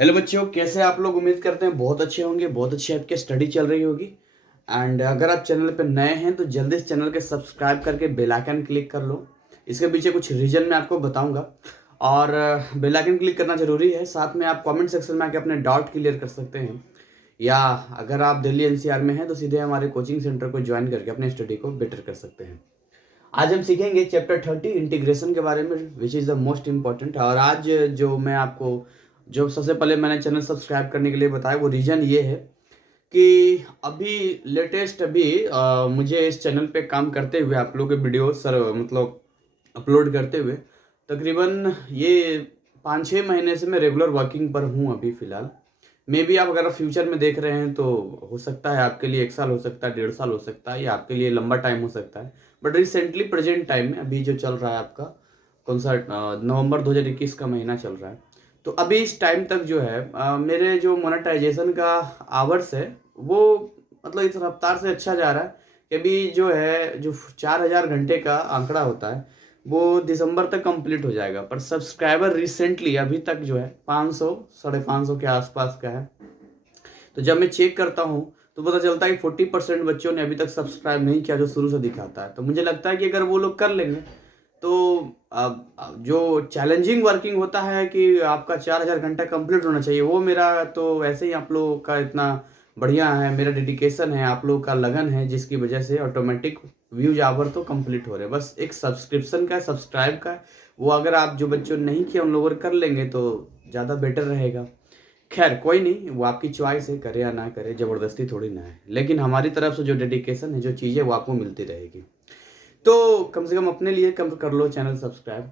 Hello बच्चों, कैसे आप लोग? उम्मीद करते हैं बहुत अच्छे होंगे, बहुत अच्छी आपकी स्टडी चल रही होगी। एंड अगर आप चैनल पर नए हैं तो जल्दी से चैनल के सब्सक्राइब करके बेल आइकन क्लिक कर लो। इसके पीछे कुछ रीजन मैं आपको बताऊंगा और बेल आइकन क्लिक करना जरूरी है। साथ में आप कमेंट सेक्शन में आके अपने डाउट क्लियर कर सकते हैं, या अगर आप दिल्ली एनसीआर में हैं तो सीधे हमारे कोचिंग सेंटर को ज्वाइन करके अपने स्टडी को बेटर कर सकते हैं। आज हम सीखेंगे चैप्टर 30 इंटीग्रेशन के बारे में, which is the most important. और आज जो मैं आपको जो सबसे पहले मैंने चैनल सब्सक्राइब करने के लिए बताया वो रीज़न ये है कि अभी लेटेस्ट मुझे इस चैनल पे काम करते हुए आप लोगों के वीडियो मतलब अपलोड करते हुए तकरीबन ये 5-6 महीने से मैं रेगुलर वर्किंग पर हूँ अभी फ़िलहाल। मे बी आप अगर फ्यूचर में देख रहे हैं तो हो सकता है आपके लिए 1 साल हो सकता है, 1.5 साल हो सकता है, या आपके लिए लंबा टाइम हो सकता है। बट रिसेंटली प्रेजेंट टाइम में अभी जो चल रहा है आपका कौन सा नवंबर 2021 का महीना चल रहा है, तो अभी इस टाइम तक जो है मेरे जो मोनेटाइजेशन का आवर्स है वो मतलब इस रफ्तार से अच्छा जा रहा है कि अभी जो है जो 4000 घंटे का आंकड़ा होता है वो दिसंबर तक कंप्लीट हो जाएगा। पर सब्सक्राइबर रिसेंटली अभी तक जो है 500 550 के आसपास का है। तो जब मैं चेक करता हूँ तो पता चलता है कि 40% बच्चों ने अभी तक सब्सक्राइब नहीं किया, जो शुरू से दिखाता है। तो मुझे लगता है कि अगर वो लोग कर लेंगे तो जो चैलेंजिंग वर्किंग होता है कि आपका 4000 घंटा कंप्लीट होना चाहिए, वो मेरा तो वैसे ही आप लोगों का इतना बढ़िया है, मेरा डेडिकेशन है, आप लोगों का लगन है, जिसकी वजह से ऑटोमेटिक व्यूज आवर तो कंप्लीट हो रहे हैं। बस एक सब्सक्रिप्शन का, सब्सक्राइब का, वो अगर आप जो बच्चों नहीं किए उन लोगों कर लेंगे तो ज़्यादा बेटर रहेगा। खैर कोई नहीं, वो आपकी चॉइस है, करे या ना करे, ज़बरदस्ती थोड़ी ना है। लेकिन हमारी तरफ से जो डेडिकेशन है, जो चीज़ें वो आपको मिलती रहेगी। तो कम से कम अपने लिए कम कर लो चैनल सब्सक्राइब।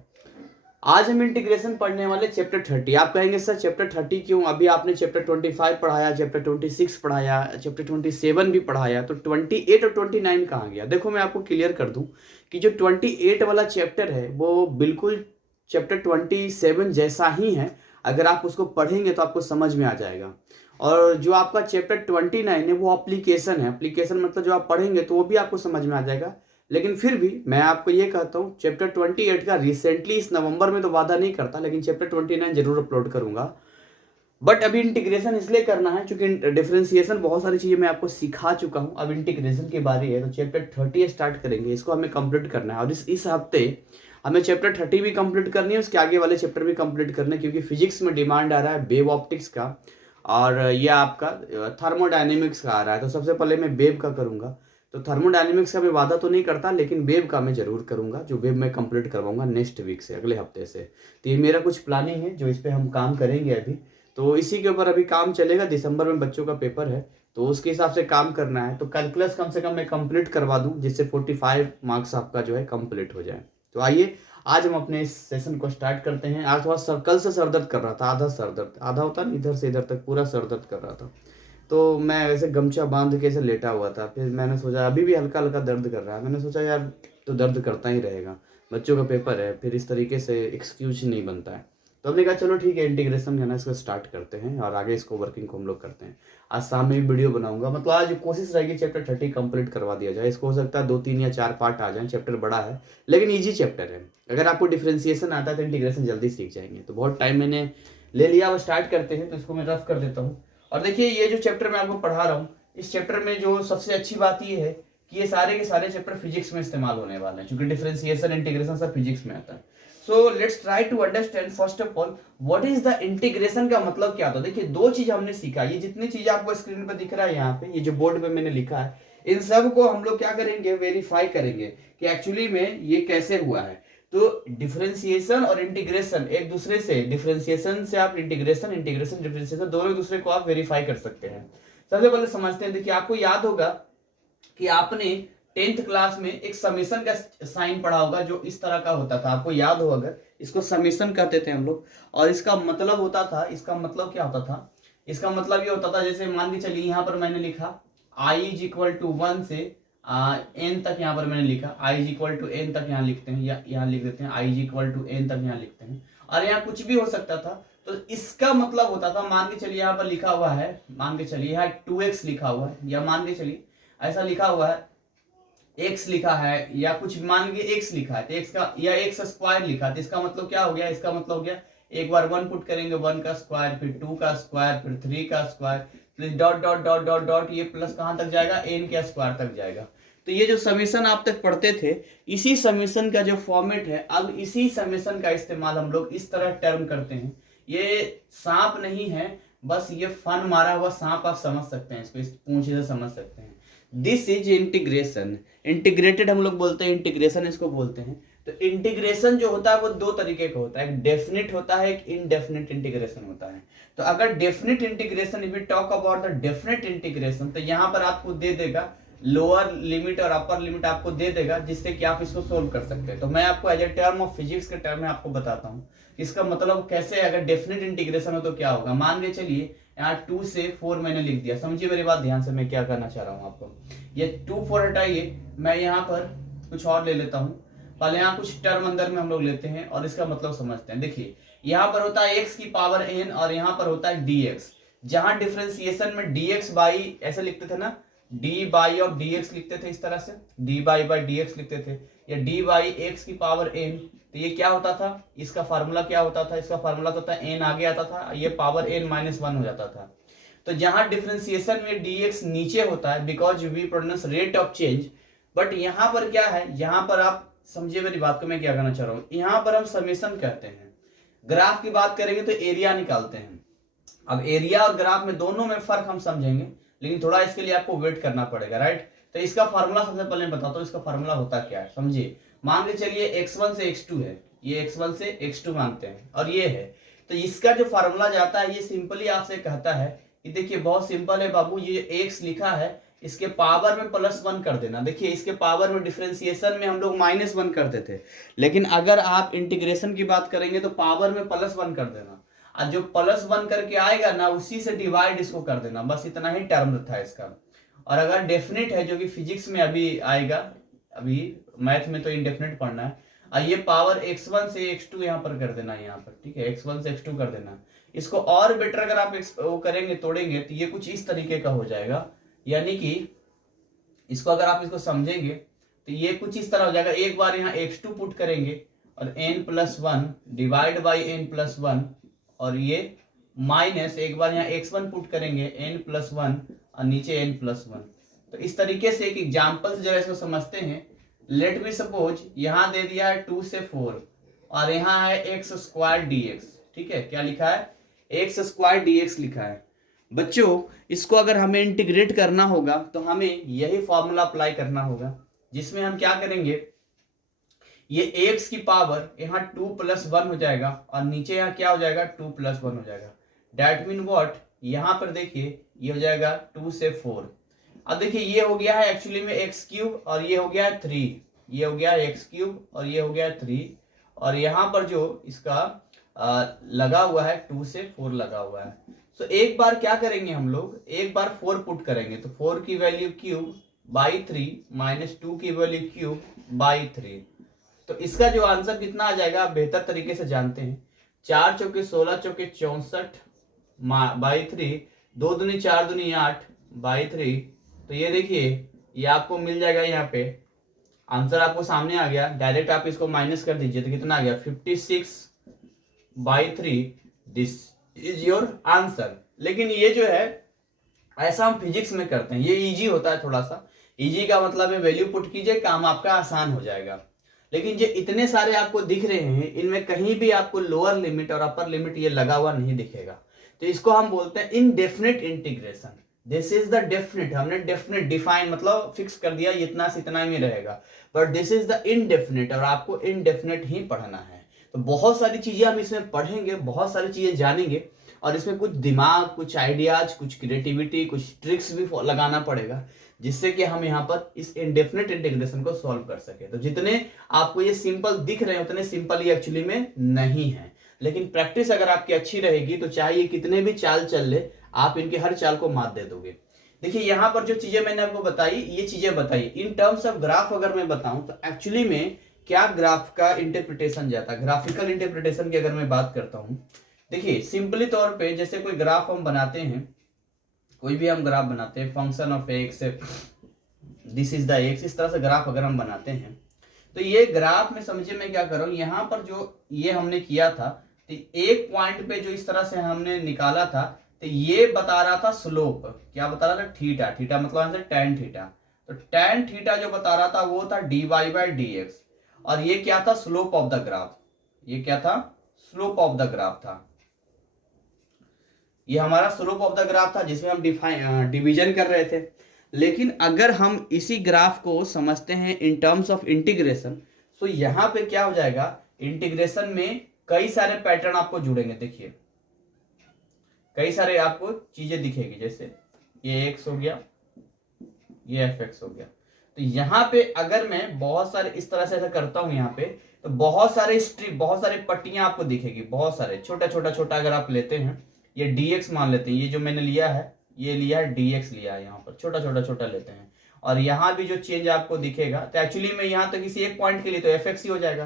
आज हम इंटीग्रेशन पढ़ने वाले चैप्टर 30। आप कहेंगे सर चैप्टर 30 क्यों? अभी आपने चैप्टर 25 पढ़ाया, चैप्टर 26 पढ़ाया, चैप्टर 27 भी पढ़ाया, तो 28 और 29 कहाँ गया? देखो मैं आपको क्लियर कर दूं कि जो 28 वाला चैप्टर है वो बिल्कुल चैप्टर 27 जैसा ही है। अगर आप उसको पढ़ेंगे तो आपको समझ में आ जाएगा। और जो आपका चैप्टर 29 है वो एप्लीकेशन है। एप्लीकेशन मतलब जो आप पढ़ेंगे तो वो भी आपको समझ में आ जाएगा। लेकिन फिर भी मैं आपको ये कहता हूँ चैप्टर 28 का रिसेंटली इस नवंबर में तो वादा नहीं करता, लेकिन चैप्टर 29 जरूर अपलोड करूंगा। बट अभी इंटीग्रेशन इसलिए करना है क्योंकि डिफरेंशिएशन बहुत सारी चीजें मैं आपको सिखा चुका हूँ। अब इंटीग्रेशन की बारी है, तो चैप्टर 30 स्टार्ट करेंगे, इसको हमें कंप्लीट करना है। और इस हफ्ते हमें चैप्टर 30 भी कंप्लीट करनी है, उसके आगे वाले चैप्टर भी कंप्लीट करने, क्योंकि फिजिक्स में डिमांड आ रहा है वेव ऑप्टिक्स का, और ये आपका थर्मोडायनेमिक्स का आ रहा है। तो सबसे पहले मैं वेव का करूंगा। तो थर्मोडायनेमिक्स का मैं वादा तो नहीं करता, लेकिन वेव का मैं जरूर करूंगा, जो वेव मैं कंप्लीट करवाऊंगा नेक्स्ट वीक से, अगले हफ्ते से। तो ये मेरा कुछ प्लानिंग है जो इस पे हम काम करेंगे अभी। तो इसी के ऊपर अभी काम चलेगा। दिसंबर में बच्चों का पेपर है, तो उसके हिसाब से काम करना है। तो कैलकुलस कम से कम मैं कंप्लीट करवा दूं, जिससे 45 मार्क्स आपका जो है कंप्लीट हो जाए। तो आइए आज हम अपने इस सेशन को स्टार्ट करते हैं। आज थोड़ा सर्कल से सर दर्द कर रहा था, आधा सर दर्द, आधा होता ना, इधर से इधर तक पूरा सर दर्द कर रहा था। तो मैं वैसे गमछा बांध के ऐसे लेटा हुआ था। फिर मैंने सोचा, अभी भी हल्का हल्का दर्द कर रहा है, मैंने सोचा यार तो दर्द करता ही रहेगा, बच्चों का पेपर है, फिर इस तरीके से एक्सक्यूज नहीं बनता है। तो हमने कहा चलो ठीक है, इंटीग्रेशन है ना, इसको स्टार्ट करते हैं और आगे इसको वर्किंग को हम लोग करते हैं। आज शाम में भी वीडियो बनाऊंगा, मतलब आज कोशिश रहेगी चैप्टर 30 कंप्लीट करवा दिया जाए। इसको हो सकता है 2-3 या 4 पार्ट आ जाए, चैप्टर बड़ा है लेकिन ईजी चैप्टर है। अगर आपको डिफ्रेंसिएशन आता है तो इंटीग्रेशन जल्दी सीख जाएंगे। तो बहुत टाइम मैंने ले लिया, अब स्टार्ट करते हैं। तो इसको मैं रफ कर देता हूँ। और देखिए, ये जो चैप्टर मैं आपको पढ़ा रहा हूँ, इस चैप्टर में जो सबसे अच्छी बात ये है कि ये सारे के सारे चैप्टर फिजिक्स में इस्तेमाल होने वाले हैं, क्योंकि डिफरेंशिएशन इंटीग्रेशन सब फिजिक्स में आता है। So let's try to understand first of all what is the integration का मतलब क्या होता है। देखिए, दो चीज हमने सीखा। ये जितनी चीजें आपको स्क्रीन पर दिख रहा है यहाँ पे, ये जो बोर्ड पे मैंने लिखा है, इन सब को हम लोग क्या करेंगे, वेरीफाई करेंगे कि एक्चुअली में ये कैसे हुआ है। तो डिफरेंशिएशन और इंटीग्रेशन एक दूसरे से, डिफरेंशिएशन से आप इंटीग्रेशन, इंटीग्रेशन डिफरेंशिएशन, दोनों एक दूसरे को आप वेरीफाई कर सकते हैं। सबसे पहले समझते हैं। देखिए, आपको याद होगा कि आपने 10th क्लास में एक समेशन का साइन पढ़ा होगा, जो इस तरह का होता था। आपको याद हो अगर, इसको समेशन कहते थे हम लोग। और इसका मतलब होता था, इसका मतलब क्या होता था? इसका मतलब ये होता था, जैसे मान के चलिए यहाँ पर मैंने लिखा i इज इक्वल टू 1 से n तक। यहाँ पर मैंने लिखा i is equal to n तक, यहाँ लिखते हैं, या यहाँ लिख देते हैं i is equal to n तक, यहाँ लिखते हैं। और यहाँ कुछ भी हो सकता था। तो इसका मतलब होता था, मान के चलिए यहाँ पर लिखा हुआ है, मान के चलिए यहाँ 2x लिखा हुआ है, या मान के चलिए ऐसा लिखा हुआ है, x लिखा है, या कुछ मान के x लिखा है, तो x का, या x स्क्वायर लिखा है, तो इसका मतलब क्या हो गया? इसका मतलब हो गया एक बार 1 पुट करेंगे 1 का स्क्वायर, फिर 2 का स्क्वायर, फिर 3 का स्क्वायर, फिर dot dot dot dot dot, ये प्लस कहाँ तक जाएगा, n के स्क्वायर तक जाएगा। तो ये जो समीशन आप तक पढ़ते थे, इसी समीशन का जो फॉर्मेट है, अब इसी समीशन का इस्तेमाल हम लोग इस तरह टर्म करते हैं। ये सांप नहीं है, बस ये फन मारा हुआ सांप आप समझ सकते हैं, इसको इस पूंछे से समझ सकते हैं। दिस इज इंटीग्रेशन, इंटीग्रेटेड हम लोग बोलते हैं, इंटीग्रेशन इसको बोलते हैं। तो इंटीग्रेशन जो होता है वो दो तरीके का होता है, एक डेफिनिट होता है, एक इनडेफिनिट इंटीग्रेशन होता है। तो अगर definite integration, if we talk about the definite integration, तो यहाँ पर आपको दे देगा लोअर लिमिट और अपर लिमिट आपको दे देगा, जिससे कि आप इसको सोल्व कर सकते हैं। तो मैं आपको as a term of physics के टर्म में आपको बताता हूँ इसका मतलब कैसे, अगर डेफिनेट इंटीग्रेशन हो तो क्या होगा। मान के चलिए यहाँ 2 से 4 मैंने लिख दिया, समझिए मेरी बात ध्यान से, मैं क्या करना चाह रहा हूँ आपको। ये 2 4 हटाइए, मैं यहाँ पर कुछ और ले लेता हूँ। पहले यहाँ कुछ टर्म अंदर में हम लोग लेते हैं और इसका मतलब समझते हैं। देखिए यहाँ पर होता है x की पावर n और यहाँ पर होता है dx। जहां डिफरेंशिएशन में dx बाई ऐसे लिखते थे ना, d बाई ऑफ dx लिखते थे इस तरह से, d बाई dx लिखते थे, या d बाई x की पावर n। तो ये क्या होता था, इसका फार्मूला क्या होता था, इसका फार्मूला तो था n आगे आता था, ये पावर n माइनस 1 हो जाता था। तो जहां डिफरेंशिएशन में dx नीचे होता है because we produce rate of change, but यहाँ पर क्या है, यहाँ पर आप समझिए मेरी बात को, मैं क्या करना चाह रहा हूँ। यहाँ पर हम समेशन कहते हैं, ग्राफ की बात करेंगे तो एरिया निकालते हैं। अब एरिया और ग्राफ में दोनों में फर्क हम समझेंगे, लेकिन थोड़ा इसके लिए आपको वेट करना पड़ेगा, राइट। तो इसका फार्मूला सबसे पहले बताता हूँ, इसका फार्मूला होता क्या है समझिए। मान के चलिए x1 से x2 है, ये x1 से x2 मानते हैं और ये है, तो इसका जो फार्मूला जाता है ये सिंपली आपसे कहता है कि देखिए बहुत सिंपल है बाबू, ये x लिखा है, इसके पावर में +1 कर देना। देखिए इसके पावर में डिफरेंशिएशन में हम लोग -1 करते थे, लेकिन अगर आप इंटीग्रेशन की बात करेंगे तो पावर में +1 कर देना, और जो +1 करके आएगा ना उसी से डिवाइड इसको कर देना, बस इतना ही टर्म था इसका। और अगर डेफिनेट है, जो कि फिजिक्स में अभी आएगा, अभी मैथ में तो इनडेफिनेट पढ़ना है, और ये पावर x1 से x2 यहाँ पर कर देना, यहाँ पर ठीक है, x1 से x2 कर देना। इसको और बेटर अगर आप वो करेंगे, तोड़ेंगे, तो ये कुछ इस तरीके का हो जाएगा, यानी कि इसको अगर आप इसको समझेंगे तो ये कुछ इस तरह हो जाएगा। एक बार यहाँ x2 पुट करेंगे और n+1 डिवाइड बाई n+1, और ये माइनस एक बार यहाँ x1 पुट करेंगे n+1 और नीचे n+1। तो इस तरीके से एक एग्जाम्पल से जरा इसको समझते हैं। लेट मी सपोज यहाँ दे दिया है 2 से 4 और यहाँ है x² dx, ठीक है, क्या लिखा है, x² dx लिखा है। बच्चों इसको अगर हमें इंटीग्रेट करना होगा तो हमें यही फॉर्मूला अप्लाई करना होगा, जिसमें हम क्या करेंगे, ये x की पावर यहाँ 2 + 1 हो जाएगा और नीचे यहाँ क्या हो जाएगा, 2 + 1 हो जाएगा। डेट मीन व्हाट, यहाँ पर देखिए ये हो जाएगा 2 से 4। अब देखिए ये हो गया है एक्चुअली में x³ और ये हो गया है 3, ये हो गया है x³ और ये हो गया है 3, और यहाँ पर जो इसका लगा हुआ है 2 से 4 लगा हुआ है। तो एक बार क्या करेंगे हम लोग, एक बार 4 पुट करेंगे, तो 4 की वैल्यू क्यूब बाई 3 माइनस 2 की वैल्यू क्यूब बाई 3। तो इसका जो आंसर कितना आ जाएगा आप बेहतर तरीके से जानते हैं, 4 चौके 16 चौके 64 बाई 3, 2 दूनी 4 दूनी 8 बाई 3। तो ये देखिए ये आपको मिल जाएगा, यहाँ पे आंसर आपको सामने आ गया। डायरेक्ट आप इसको माइनस कर दीजिए तो कितना आ गया, 56/3। This is your answer. लेकिन ये जो है ऐसा हम फिजिक्स में करते हैं, ये इजी होता है थोड़ा सा। इजी का मतलब है वैल्यू पुट कीजिए, काम आपका आसान हो जाएगा। लेकिन जो इतने सारे आपको दिख रहे हैं, इनमें कहीं भी आपको लोअर लिमिट और अपर लिमिट ये लगा हुआ नहीं दिखेगा। तो इसको हम बोलते हैं indefinite integration. This is the definite, हमने डेफिनिट डिफाइन मतलब फिक्स कर दिया, इतना से इतना में रहेगा, but this is the indefinite, और आपको इनडेफिनिट ही पढ़ना है। तो बहुत सारी चीजें हम इसमें पढ़ेंगे, बहुत सारी चीजें जानेंगे, और इसमें कुछ दिमाग, कुछ आइडियाज, कुछ क्रिएटिविटी, कुछ ट्रिक्स भी लगाना पड़ेगा, जिससे कि हम यहाँ पर इस इनडेफिनिट इंटीग्रेशन को सॉल्व कर सके। तो जितने आपको ये सिंपल दिख रहे हैं उतने सिंपल ये एक्चुअली में नहीं है, लेकिन प्रैक्टिस अगर आपकी अच्छी रहेगी तो चाहे ये कितने भी चाल चल ले, आप इनके हर चाल को मात दे दोगे। देखिए यहाँ पर जो चीजें मैंने आपको बताई, ये चीजें बताई इन टर्म्स ऑफ ग्राफ। अगर मैं बताऊं तो एक्चुअली में क्या ग्राफ का इंटरप्रिटेशन जाता है, ग्राफिकल इंटरप्रिटेशन की अगर मैं बात करता हूं, देखिए सिंपली तौर पे जैसे कोई ग्राफ हम बनाते हैं, कोई भी हम ग्राफ बनाते हैं, function of x, this is the x, इस तरह से ग्राफ अगर हम बनाते हैं, तो ये ग्राफ में समझिए मैं क्या कर रहा हूं, यहाँ पर जो ये हमने किया था तो एक पॉइंट पे जो इस तरह से हमने निकाला था, तो ये बता रहा था स्लोप, क्या बता रहा था, थीटा, थीटा मतलब tan थीटा। तो tan थीटा जो बता रहा था वो था dy/dx, और ये क्या था, स्लोप ऑफ द ग्राफ, ये क्या था, स्लोप ऑफ द ग्राफ था, ये हमारा स्लोप ऑफ द ग्राफ था जिसमें हम डिवीजन कर रहे थे। लेकिन अगर हम इसी ग्राफ को समझते हैं इन टर्म्स ऑफ इंटीग्रेशन, तो यहां पे क्या हो जाएगा, इंटीग्रेशन में कई सारे पैटर्न आपको जुड़ेंगे। देखिए कई सारे आपको चीजें दिखेगी, जैसे ये x हो गया, ये fx हो गया। तो यहाँ पे अगर मैं बहुत सारे इस तरह से ऐसा करता हूं यहाँ पे, तो बहुत सारे स्ट्रिप, बहुत सारे पट्टियां आपको दिखेगी, बहुत सारे छोटा छोटा छोटा अगर आप लेते हैं, ये dx मान लेते हैं, ये जो मैंने लिया है, ये लिया है dx लिया है, यहाँ पर छोटा छोटा छोटा लेते हैं, और यहाँ भी जो चेंज आपको दिखेगा, तो एक्चुअली में यहाँ तक किसी एक पॉइंट के लिए तो fx ही हो जाएगा।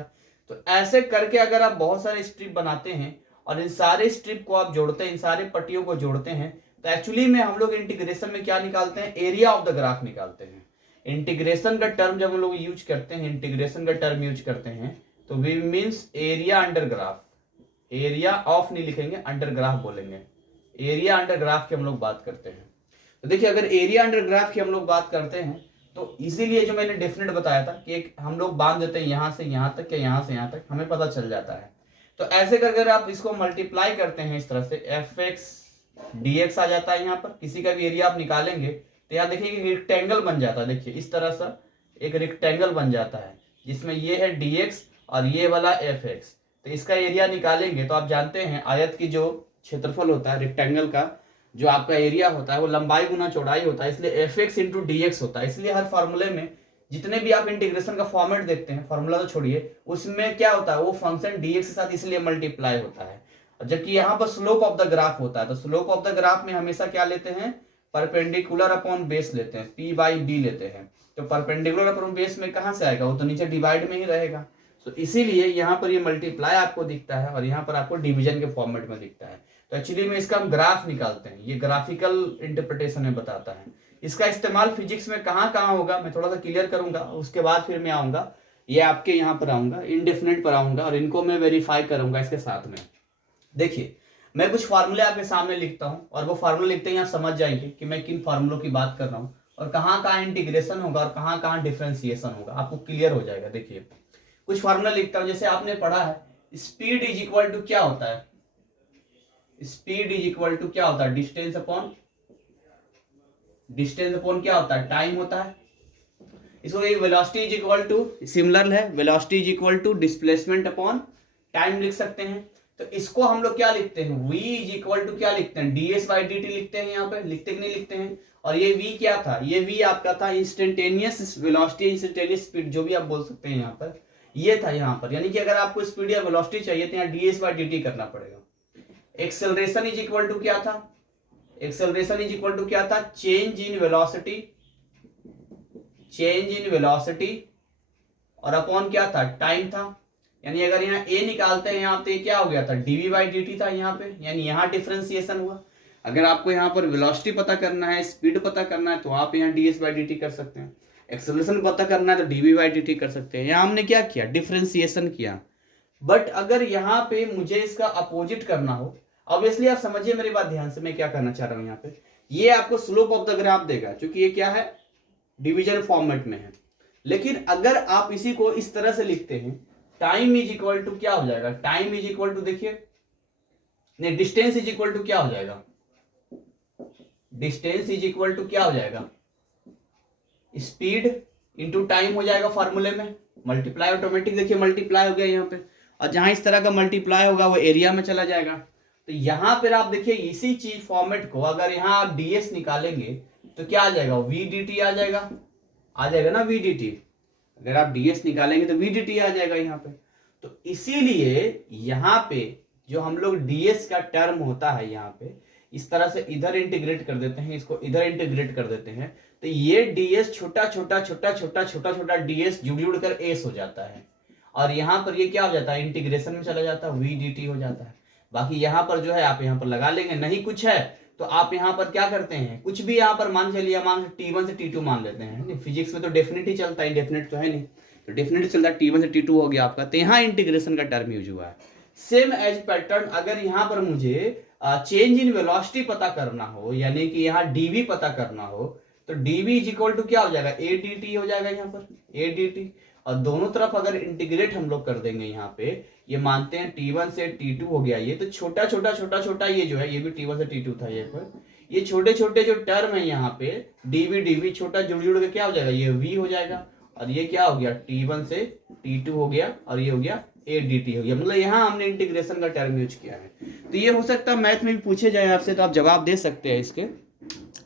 तो ऐसे करके अगर आप बहुत सारे स्ट्रिप बनाते हैं और इन सारे स्ट्रिप को आप जोड़ते हैं, इन सारे पट्टियों को जोड़ते हैं, तो एक्चुअली में हम लोग इंटीग्रेशन में क्या निकालते हैं, एरिया ऑफ द ग्राफ निकालते हैं। इंटीग्रेशन का टर्म जब हम लोग यूज करते हैं, इंटीग्रेशन का टर्म यूज करते हैं, तो we means area under graph, area of नहीं लिखेंगे, अंडर ग्राफ बोलेंगे, एरिया अंडर ग्राफ की हम लोग बात करते हैं। तो देखिए अगर एरिया अंडर ग्राफ की हम लोग बात करते हैं, तो इसीलिए जो मैंने डेफिनेट बताया था कि एक हम लोग बांध देते हैं यहां से यहां तक या यहां से यहां तक, हमें पता चल जाता है। तो ऐसे कर अगर आप इसको मल्टीप्लाई करते हैं इस तरह से, fx dx आ जाता है, यहाँ पर किसी का भी एरिया आप निकालेंगे तो यहाँ देखिए कि रेक्टेंगल बन जाता है, देखिए इस तरह से एक रेक्टेंगल बन जाता है जिसमें ये है dx और ये वाला fx। तो इसका एरिया निकालेंगे तो आप जानते हैं आयत की जो क्षेत्रफल होता है, रेक्टेंगल का जो आपका एरिया होता है वो लंबाई गुना चौड़ाई होता है, इसलिए fx इंटू dx होता है। इसलिए हर फॉर्मूले में जितने भी आप इंटीग्रेशन का फॉर्मेट देखते हैं, फॉर्मूला तो छोड़िए, उसमें क्या होता है, वो फंक्शन dx के साथ इसलिए मल्टीप्लाई होता है। जबकि यहाँ पर स्लोप ऑफ द ग्राफ होता है, तो स्लोप ऑफ द ग्राफ में हमेशा क्या लेते हैं, परपेंडिकुलर अपॉन बेस लेते हैं, p/b लेते हैं। तो परपेंडिकुलर अपॉन बेस में कहां से आएगा, वो तो नीचे डिवाइड में ही रहेगा। तो इसीलिए यहाँ पर ये मल्टीप्लाई आपको दिखता है और यहाँ पर आपको डिवीजन के फॉर्मेट में दिखता है। तो एक्चुअली में इसका हम ग्राफ निकालते हैं, ये ग्राफिकल इंटरप्रिटेशन में बताता है। इसका इस्तेमाल फिजिक्स में कहाँ कहाँ होगा मैं थोड़ा सा क्लियर करूंगा, उसके बाद फिर मैं आऊंगा ये आपके यहाँ पर आऊंगा, इनडेफिनेट पर आऊंगा और इनको मैं वेरीफाई करूंगा इसके साथ में। देखिए मैं कुछ फार्मूले आपके सामने लिखता हूँ और वो फार्मूले लिखते ही आप समझ जाएंगे कि मैं किन फार्मूलों की बात कर रहा हूँ और कहाँ कहाँ इंटीग्रेशन होगा और कहाँ कहाँ डिफरेंशिएशन होगा, आपको क्लियर हो जाएगा। देखिए कुछ फार्मूला लिखता हूँ, जैसे आपने पढ़ा है स्पीड इज इक्वल टू क्या होता है, स्पीड इज इक्वल टू क्या होता है, डिस्टेंस अपॉन क्या होता है, टाइम होता है। इसको एक velocity is equal to, similar है, velocity is equal to displacement upon time लिख सकते हैं। तो इसको हम लोग क्या लिखते हैं, v इज इक्वल टू क्या लिखते हैं, ds/dt लिखते हैं, यहाँ पे लिखते कि नहीं लिखते हैं। और ये v क्या था, ये v आपका था इंस्टेंटेनियस वेलोसिटी, इंस्टेंटेनियस स्पीड, जो भी आप बोल सकते हैं यहाँ पर, ये था यहाँ पर। यानी कि अगर आपको स्पीड या वेलोसिटी चाहिए तो यहाँ ds/dt करना पड़ेगा। एक्सेलरेशन इज इक्वल टू क्या था, एक्सेलरेशन इज इक्वल टू क्या था, change in velocity, change in velocity और अपॉन क्या था, टाइम था। यानी अगर यहाँ a निकालते हैं यहाँ पे क्या हो गया था, dv/dt था यहाँ पे, यानी यहाँ डिफरेंशिएशन हुआ। अगर आपको यहाँ पर वेलोसिटी पता करना है, स्पीड पता करना है, तो आप यहाँ ds/dt कर सकते हैं। एक्सेलरेशन पता करना है तो dv/dt कर सकते हैं। यहाँ हमने क्या किया, डिफरेंशिएशन किया। बट अगर यहाँ पे मुझे इसका अपोजिट करना हो, ऑब्वियसली आप समझिए मेरी बात ध्यान से, मैं क्या करना चाह रहा हूँ यहाँ पे, ये आपको स्लोप ऑफ द ग्राफ देगा क्योंकि ये क्या है, डिवीजन फॉर्मेट में है। लेकिन अगर आप इसी को इस तरह से लिखते हैं, टाइम इज इक्वल टू क्या हो जाएगा, टाइम इज इक्वल टू देखिए नहीं, डिस्टेंस इज इक्वल टू क्या हो जाएगा, डिस्टेंस इज इक्वल टू क्या हो जाएगा, स्पीड इंटू टाइम हो जाएगा फॉर्मूले में, मल्टीप्लाई ऑटोमेटिक, देखिए मल्टीप्लाई हो गया यहाँ पे, और जहां इस तरह का मल्टीप्लाई होगा वो एरिया में चला जाएगा। तो यहां पर आप देखिए इसी चीज फॉर्मेट को अगर यहां आप ds निकालेंगे तो क्या आ जाएगा, vdt आ जाएगा, ना vdt। अगर आप ds निकालेंगे तो vdt आ जाएगा यहाँ पे। तो इसीलिए यहाँ पे जो हम लोग ds का टर्म होता है यहाँ पे इस तरह से इधर इंटीग्रेट कर देते हैं, इसको इधर इंटीग्रेट कर देते हैं, तो ये ds छोटा छोटा छोटा छोटा छोटा छोटा ds जुड़ कर s हो जाता है और यहाँ पर ये क्या हो जाता है, इंटीग्रेशन में चला जाता है, vdt हो जाता है। बाकी यहाँ पर जो है आप यहाँ पर लगा लेंगे, नहीं कुछ है तो आप यहाँ पर क्या करते हैं, कुछ भी यहाँ पर मान चलिए, मान t1 से t2 मान लेते हैं। फिजिक्स में तो डेफिनेट ही चलता है, इंडेफिनेट तो है नहीं, तो डेफिनेट चलता है, t1 से t2 हो गया आपका। तो यहाँ इंटीग्रेशन का टर्म यूज हुआ है। सेम एज पैटर्न अगर यहाँ पर मुझे चेंज इन वेलोसिटी पता करना हो, यानी कि यहाँ डीवी पता करना हो, तो डीवी इज इक्वल टू क्या हो जाएगा, ए डी टी हो जाएगा यहाँ पर, ए डी टी। और दोनों तरफ अगर इंटीग्रेट हम लोग कर देंगे यहाँ पे, ये मानते हैं T1 से T2 हो गया, ये तो छोटा छोटा छोटा छोटा ये जो है, ये भी T1 से T2 था ये पर, ये छोटे छोटे जो टर्म है यहाँ पे डीवी डीवी छोटा जुड़ जुड़ के क्या हो जाएगा, ये V हो जाएगा, और ये क्या हो गया T1 से T2 हो गया, और ये हो गया ए डी टी हो गया। मतलब यहाँ हमने इंटीग्रेशन का टर्म यूज किया है। तो ये हो सकता है मैथ में भी पूछे जाए आपसे, तो आप जवाब दे सकते हैं इसके।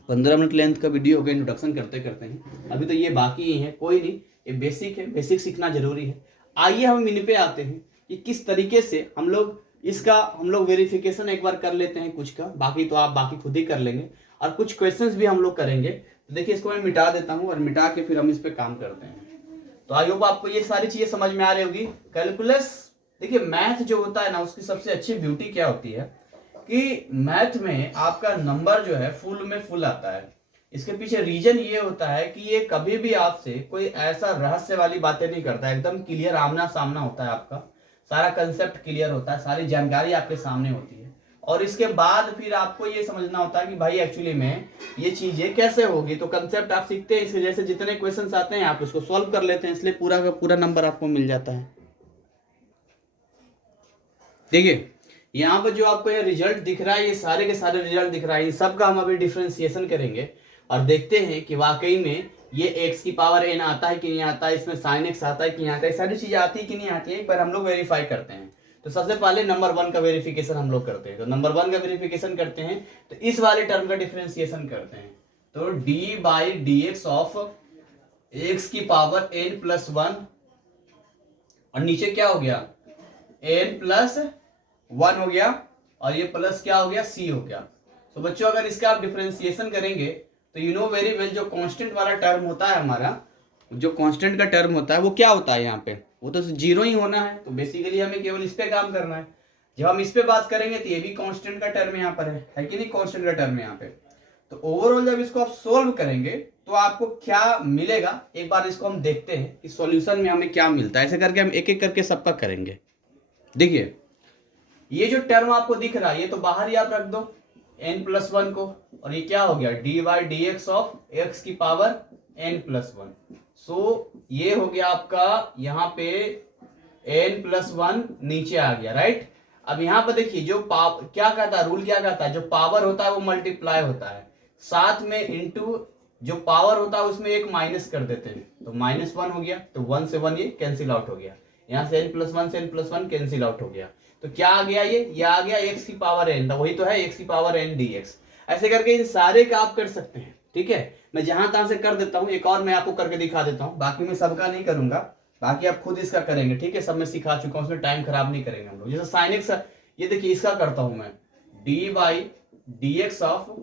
15 मिनट लेंथ का वीडियो हो गया इंट्रोडक्शन करते करते हैं, अभी तो ये बाकी ही है, कोई नहीं, ये बेसिक है, बेसिक सीखना जरूरी है। आइए हम इन पे आते हैं कि किस तरीके से हम लोग वेरिफिकेशन एक बार कर लेते हैं कुछ का, बाकी तो आप बाकी खुद ही कर लेंगे, और कुछ क्वेश्चंस भी हम लोग करेंगे। तो देखिए इसको मैं मिटा देता हूँ, और मिटा के फिर हम इस पे काम करते हैं। तो आई होप आपको ये सारी चीजें समझ में आ रही होगी। कैलकुलस, देखिए मैथ जो होता है ना, उसकी सबसे अच्छी ब्यूटी क्या होती है कि मैथ में आपका नंबर जो है फुल में फुल आता है। इसके पीछे रीजन ये होता है कि ये कभी भी आपसे कोई ऐसा रहस्य वाली बातें नहीं करता, एकदम क्लियर आमना सामना होता है, आपका सारा कंसेप्ट क्लियर होता है, सारी जानकारी आपके सामने होती है। और इसके बाद फिर आपको ये समझना होता है कि भाई एक्चुअली में ये चीजें कैसे होगी। तो कंसेप्ट आप सीखते हैं, इसके जैसे जितने क्वेश्चंस आते हैं आप उसको सॉल्व कर लेते हैं, इसलिए पूरा का पूरा नंबर आपको मिल जाता है। देखिए यहाँ पर जो आपको ये रिजल्ट दिख रहा है, ये सारे के सारे रिजल्ट दिख रहा है, इन सब का हम अभी डिफरेंशिएशन करेंगे और देखते हैं कि वाकई में ये x की पावर n आता है कि नहीं आता है, इसमें sin x आता है कि नहीं आता है, सारी चीजें आती है कि नहीं आती है, एक बार हम लोग वेरीफाई करते हैं। तो सबसे पहले नंबर 1 का वेरिफिकेशन हम लोग करते हैं। तो नंबर 1 का वेरिफिकेशन करते हैं, तो इस वाले टर्म का डिफरेंशिएशन करते हैं। तो D by d x of x की पावर n प्लस 1, और नीचे क्या हो गया, n प्लस 1 हो गया, और ये प्लस क्या हो गया, c हो गया। तो बच्चों अगर इसका आप डिफरेंशिएशन करेंगे तो यू नो वेरी वेल, जो कांस्टेंट वाला टर्म होता है हमारा, जो कांस्टेंट का टर्म होता है वो क्या होता है यहाँ पे, वो तो जीरो ही होना है। तो बेसिकली हमें केवल इस पे काम करना है। जब हम इस पे बात करेंगे तो ये भी कांस्टेंट का टर्म यहाँ पर है कि नहीं, कांस्टेंट का टर्म यहाँ पे। तो ओवरऑल जब इसको आप सोल्व करेंगे तो आपको क्या मिलेगा, एक बार इसको हम देखते हैं कि सॉल्यूशन में हमें क्या मिलता है। ऐसे करके हम एक एक करके सबका करेंगे। देखिए ये जो टर्म आपको दिख रहा है, ये तो बाहर ही आप रख दो n प्लस 1 को, और ये क्या हो गया, D by d x of x की पावर n प्लस 1। सो ये हो गया आपका यहाँ पे n प्लस 1 नीचे आ गया, राइट। अब यहाँ पर देखिए जो क्या कहता है, रूल क्या कहता है, जो पावर होता है वो मल्टीप्लाई होता है, साथ में इंटू जो पावर होता है उसमें एक माइनस कर देते हैं, तो माइनस 1 हो गया, तो 1 से 1 ये कैंसिल आउट हो गया, यहाँ से n प्लस 1 से n प्लस 1 कैंसिल आउट हो गया। तो क्या आ गया, ये आ गया x की पावर n, वही तो है x की पावर n dx। ऐसे करके इन सारे का आप कर सकते हैं, ठीक है। मैं जहां तहां से कर देता हूं, एक और मैं आपको करके दिखा देता हूं, बाकी मैं सबका नहीं करूंगा, बाकी आप खुद इसका करेंगे, ठीक है। सब मैं सिखा चुका हूं, उसमें टाइम खराब नहीं करेंगे हम लोग। जैसे साइन एक्स, ये देखिए इसका करता हूं मैं, d by d x of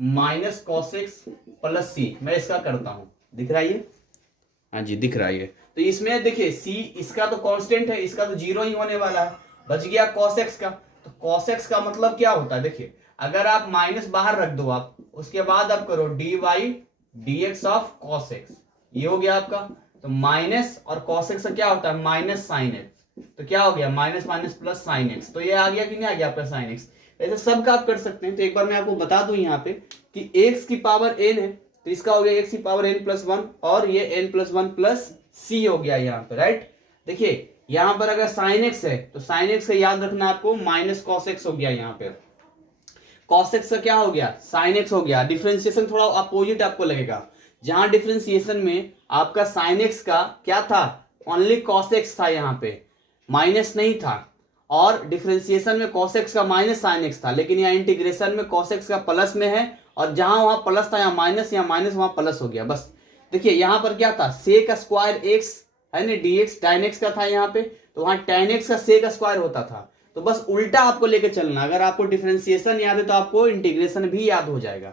minus cos x plus c, मैं इसका करता हूं, दिख रहा है ये, हाँ जी दिख रहा है ये। तो इसमें देखिए सी इसका तो कांस्टेंट है, इसका तो जीरो ही होने वाला है, बच गया cos x का। तो cos x का मतलब क्या होता है, देखिए अगर आप माइनस बाहर रख दो आप, उसके बाद आप करो D by d x of cos x, ये हो गया आपका। तो माइनस और cos x का क्या होता है, माइनस साइन x, तो क्या हो गया minus minus plus sign x, तो ये आ गया कि नहीं आ गया आपका साइन x। ऐसे सब का आप कर सकते हैं। तो एक बार मैं आपको बता दूं यहाँ पे कि x की पावर n है, तो इसका हो गया x की पावर n प्लस 1, और ये n प्लस 1 प्लस c हो गया यहाँ पे, राइट। देखिए यहां पर अगर sin x है तो sin x का याद रखना आपको माइनस cos x हो गया, यहाँ पे cos x का क्या हो गया, sin x हो गया। डिफरेंशिएशन थोड़ा अपोजिट आपको लगेगा, जहां डिफरेंशिएशन में आपका sin x का क्या था, ओनली cos x था, यहाँ पे माइनस नहीं था, और डिफरेंशिएशन में cos x का माइनस sin x था, लेकिन यहाँ इंटीग्रेशन में cos x का प्लस में है, और जहां वहां प्लस था यहाँ माइनस वहां प्लस हो गया, बस। देखिए यहाँ पर क्या था, सेक स्क्वायर x है ना, dx tan x का था यहाँ पे, तो वहां tan x का सेक स्क्वायर होता था। तो बस उल्टा आपको लेके चलना, अगर आपको डिफरेंशिएशन याद है तो आपको इंटीग्रेशन भी याद हो जाएगा।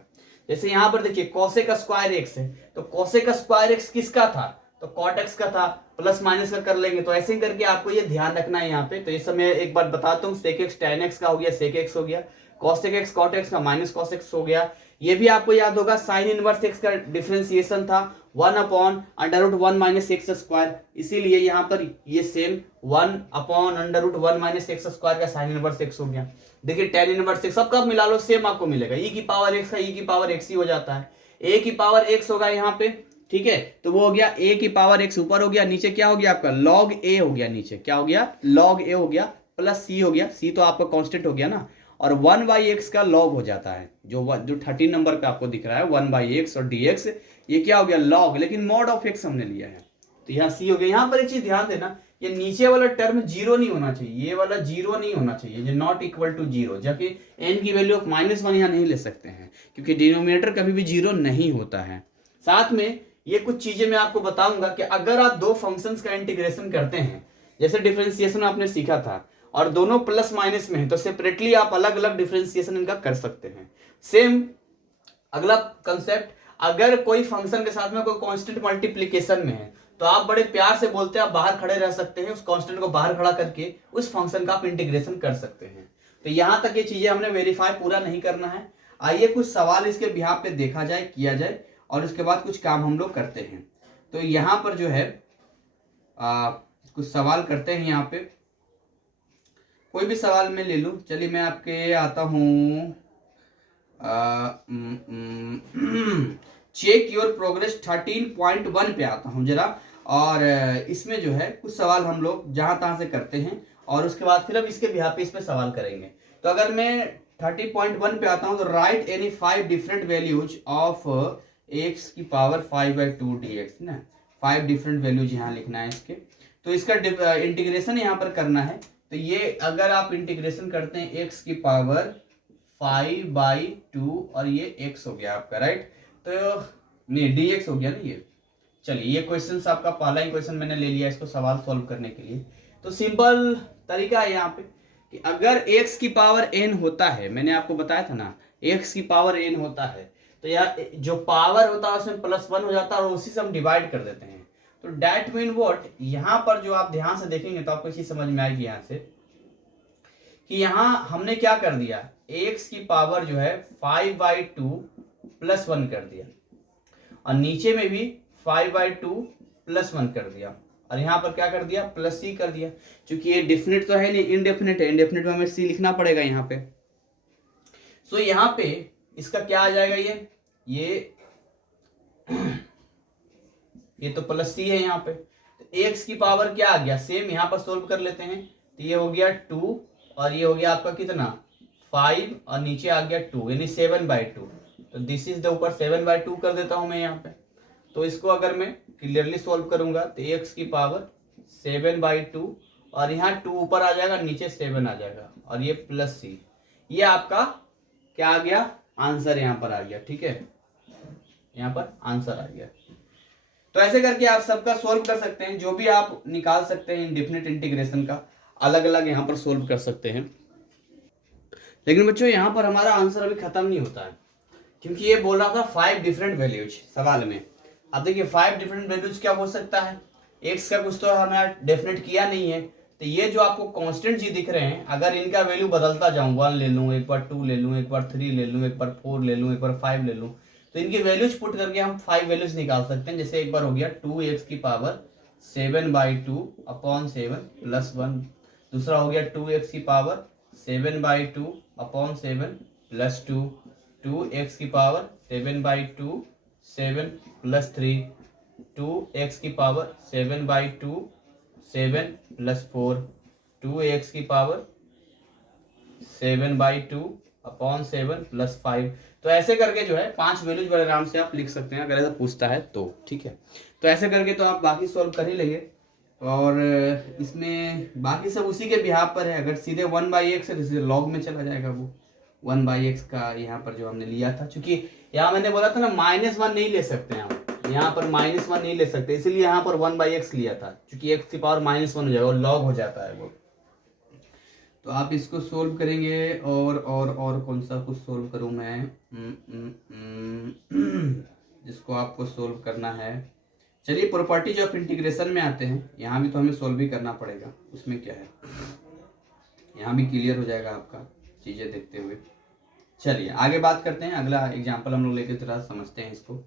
जैसे यहाँ पर देखिए cosec स्क्वायर x है, तो cosec स्क्वायर x किसका था, तो cot x का था, प्लस माइनस का कर लेंगे। तो ऐसे ही करके आपको ये ध्यान रखना है यहाँ पे। तो इस समय एक बार बताता हूँ, sec x tan x का हो गया, sec x हो गया, कॉसेक एक्स कॉट एक्स का माइनस कॉस एक्स हो गया। ये भी आपको याद होगा साइन इनवर्स एक्स का डिफरेंशिएशन था 1/√1 माइनस एक्स स्क्वायर, इसीलिए यहाँ पर ये सेम 1/√1 माइनस एक्स स्क्वायर का साइन इनवर्स एक्स हो गया। देखिए टेन इनवर्स एक्स सब कब मिला लो सेम आपको मिलेगा, ई की पावर एक्स का ई की पावर एक्स ही हो जाता है, ए की पावर एक्स होगा यहाँ पे, ठीक है। तो वो हो गया ए की पावर एक्स ऊपर हो गया, नीचे क्या हो गया आपका लॉग ए हो गया, नीचे क्या हो गया लॉग ए हो गया, प्लस सी हो गया, सी तो आपका कांस्टेंट हो गया ना, और 1/x का लॉग हो जाता है, जो 13 नंबर पे आपको दिख रहा है 1/x और dx, ये क्या हो गया लॉग, लेकिन मॉड ऑफ x हमने लिया है, तो यहाँ सी हो गया। यहाँ पर एक चीज ध्यान देना, ये नीचे वाला टर्म जीरो नहीं होना चाहिए, ये वाला जीरो नहीं होना चाहिए, जो नॉट इक्वल टू जीरो, जबकि n की वैल्यू ऑफ -1 यहाँ नहीं ले सकते हैं, क्योंकि डिनोमिनेटर कभी भी जीरो नहीं होता है। साथ में ये कुछ चीजें मैं आपको बताऊंगा कि अगर आप दो फंक्शंस का इंटीग्रेशन करते हैं, जैसे डिफरेंशिएशन आपने सीखा था, और दोनों प्लस माइनस में है, तो सेपरेटली आप अलग अलग डिफरेंशिएशन इनका कर सकते हैं। सेम अगला कंसेप्ट, अगर कोई फंक्शन के साथ में कोई कांस्टेंट मल्टीप्लिकेशन में है, तो आप बड़े प्यार से बोलते हैं आप बाहर खड़े रह सकते हैं, उस कांस्टेंट को बाहर खड़ा करके उस फंक्शन का आप इंटीग्रेशन कर सकते हैं। तो यहां तक ये चीजें हमने वेरीफाई पूरा नहीं करना है। आइए कुछ सवाल इसके बिहाफ पे देखा जाए, किया जाए, और उसके बाद कुछ काम हम लोग करते हैं। तो यहाँ पर जो है कुछ सवाल करते हैं। यहाँ पे कोई भी सवाल मैं ले लूं, चलिए मैं आपके आता हूं चेक योर प्रोग्रेस 13.1 पे आता हूं जरा, और इसमें जो है कुछ सवाल हम लोग जहां तहां से करते हैं, और उसके बाद फिर हम इसके बिहाफ पे इसमें सवाल करेंगे। तो अगर मैं 30.1 पे आता हूं, तो right any 5 different values of x की पावर 5/2 dx ना, 5 डिफरेंट वैल्यूज यहाँ लिखना है इसके। तो इसका इंटीग्रेशन यहाँ पर करना है। तो ये अगर आप इंटीग्रेशन करते हैं x की पावर 5/2 और ये x हो गया आपका, राइट, तो नहीं dx हो गया ना ये। चलिए ये क्वेश्चन आपका पहला ही क्वेश्चन मैंने ले लिया इसको सवाल सॉल्व करने के लिए। तो सिंपल तरीका है यहाँ पे कि अगर x की पावर n होता है, मैंने आपको बताया था ना x की पावर n होता है, तो यार जो पावर होता है उसमें +1 हो जाता है और उसी से हम डिवाइड कर देते हैं। तो डेट मीन व्हाट, यहाँ पर जो आप ध्यान से देखेंगे तो आपको चीज समझ में आएगी यहाँ से कि यहाँ हमने क्या कर दिया, x की पावर जो है 5/2 +1 कर दिया, और नीचे में भी 5/2 +1 कर दिया, और यहाँ पर क्या कर दिया +c कर दिया। क्योंकि ये डेफिनेट तो है नहीं, इनडेफिनेट है, इनडेफिनेट में हमें c लिखना पड़ेगा यहाँ पे। सो यहाँ पे इसका क्या आ जाएगा, ये तो +c है यहाँ पे, तो x की पावर क्या आ गया, सेम यहाँ पर सोल्व कर लेते हैं। तो ये हो गया 2 और ये हो गया आपका कितना 5 और नीचे आ गया 2, यानी 7/2। तो दिस इज द ऊपर 7/2 कर देता हूं मैं यहाँ पे। तो इसको अगर मैं क्लियरली सोल्व करूंगा तो x की पावर 7/2 और यहाँ 2 ऊपर आ जाएगा, नीचे 7 आ जाएगा, और ये +c, ये आपका क्या आ गया आंसर यहाँ पर आ गया, ठीक है, यहाँ पर आंसर आ गया। तो ऐसे करके आप सबका सोल्व कर सकते हैं, जो भी आप निकाल सकते हैं इंडेफिनिट इंटीग्रेशन का अलग अलग यहाँ पर सोल्व कर सकते हैं। लेकिन बच्चों यहाँ पर हमारा आंसर अभी खत्म नहीं होता है, क्योंकि ये बोल रहा था 5 डिफरेंट वैल्यूज सवाल में। अब देखिए 5 डिफरेंट वैल्यूज क्या हो सकता है, एक्स का कुछ तो हमने डेफिनेट किया नहीं है, तो ये जो आपको कांस्टेंट जी दिख रहे हैं, अगर इनका वैल्यू बदलता जाऊं, 1 ले लूं, एक बार 2 ले लूं, एक बार 3 ले लूं, एक बार 4 ले लूं, एक बार 5 ले लूं, तो इनकी वैल्यूज पुट करके हम 5 वैल्यूज निकाल सकते हैं। जैसे एक बार हो गया 2x की पावर 7/2 अपॉन 7 +1, दूसरा हो गया 2x की पावर 7/2 अपॉन 7 +2, 2x की पावर 7/2 7 +3, 2x की पावर 7/2 7 +4, 2x की पावर 7/2 अपॉन 7 +5। तो ऐसे करके जो है 5 वैल्यूज बड़े आराम से आप लिख सकते हैं अगर ऐसा पूछता है तो, ठीक है। तो ऐसे करके तो आप बाकी सॉल्व कर ही लेंगे, और इसमें बाकी सब उसी के बिहाफ पर है। अगर सीधे 1/x है तो लॉग में चला जाएगा वो 1/x का, यहाँ पर जो हमने लिया था, क्योंकि यहाँ मैंने बोला था ना -1 नहीं ले सकते हैं हम, यहाँ पर -1 नहीं ले सकते, इसीलिए यहाँ पर 1/x लिया था, क्योंकि x की पावर -1 हो जाएगा और लॉग हो जाता है वो। तो आप इसको सोल्व करेंगे, और कौन सा कुछ सोल्व करूं मैं, जिसको आपको सोल्व करना है। चलिए प्रॉपर्टीज ऑफ इंटीग्रेशन में आते हैं, यहाँ भी तो हमें सोल्व भी करना पड़ेगा, उसमें क्या है, यहाँ भी क्लियर हो जाएगा आपका चीजें देखते हुए। चलिए आगे बात करते हैं, अगला एग्जाम्पल हम लोग लेके जरा समझते हैं इसको।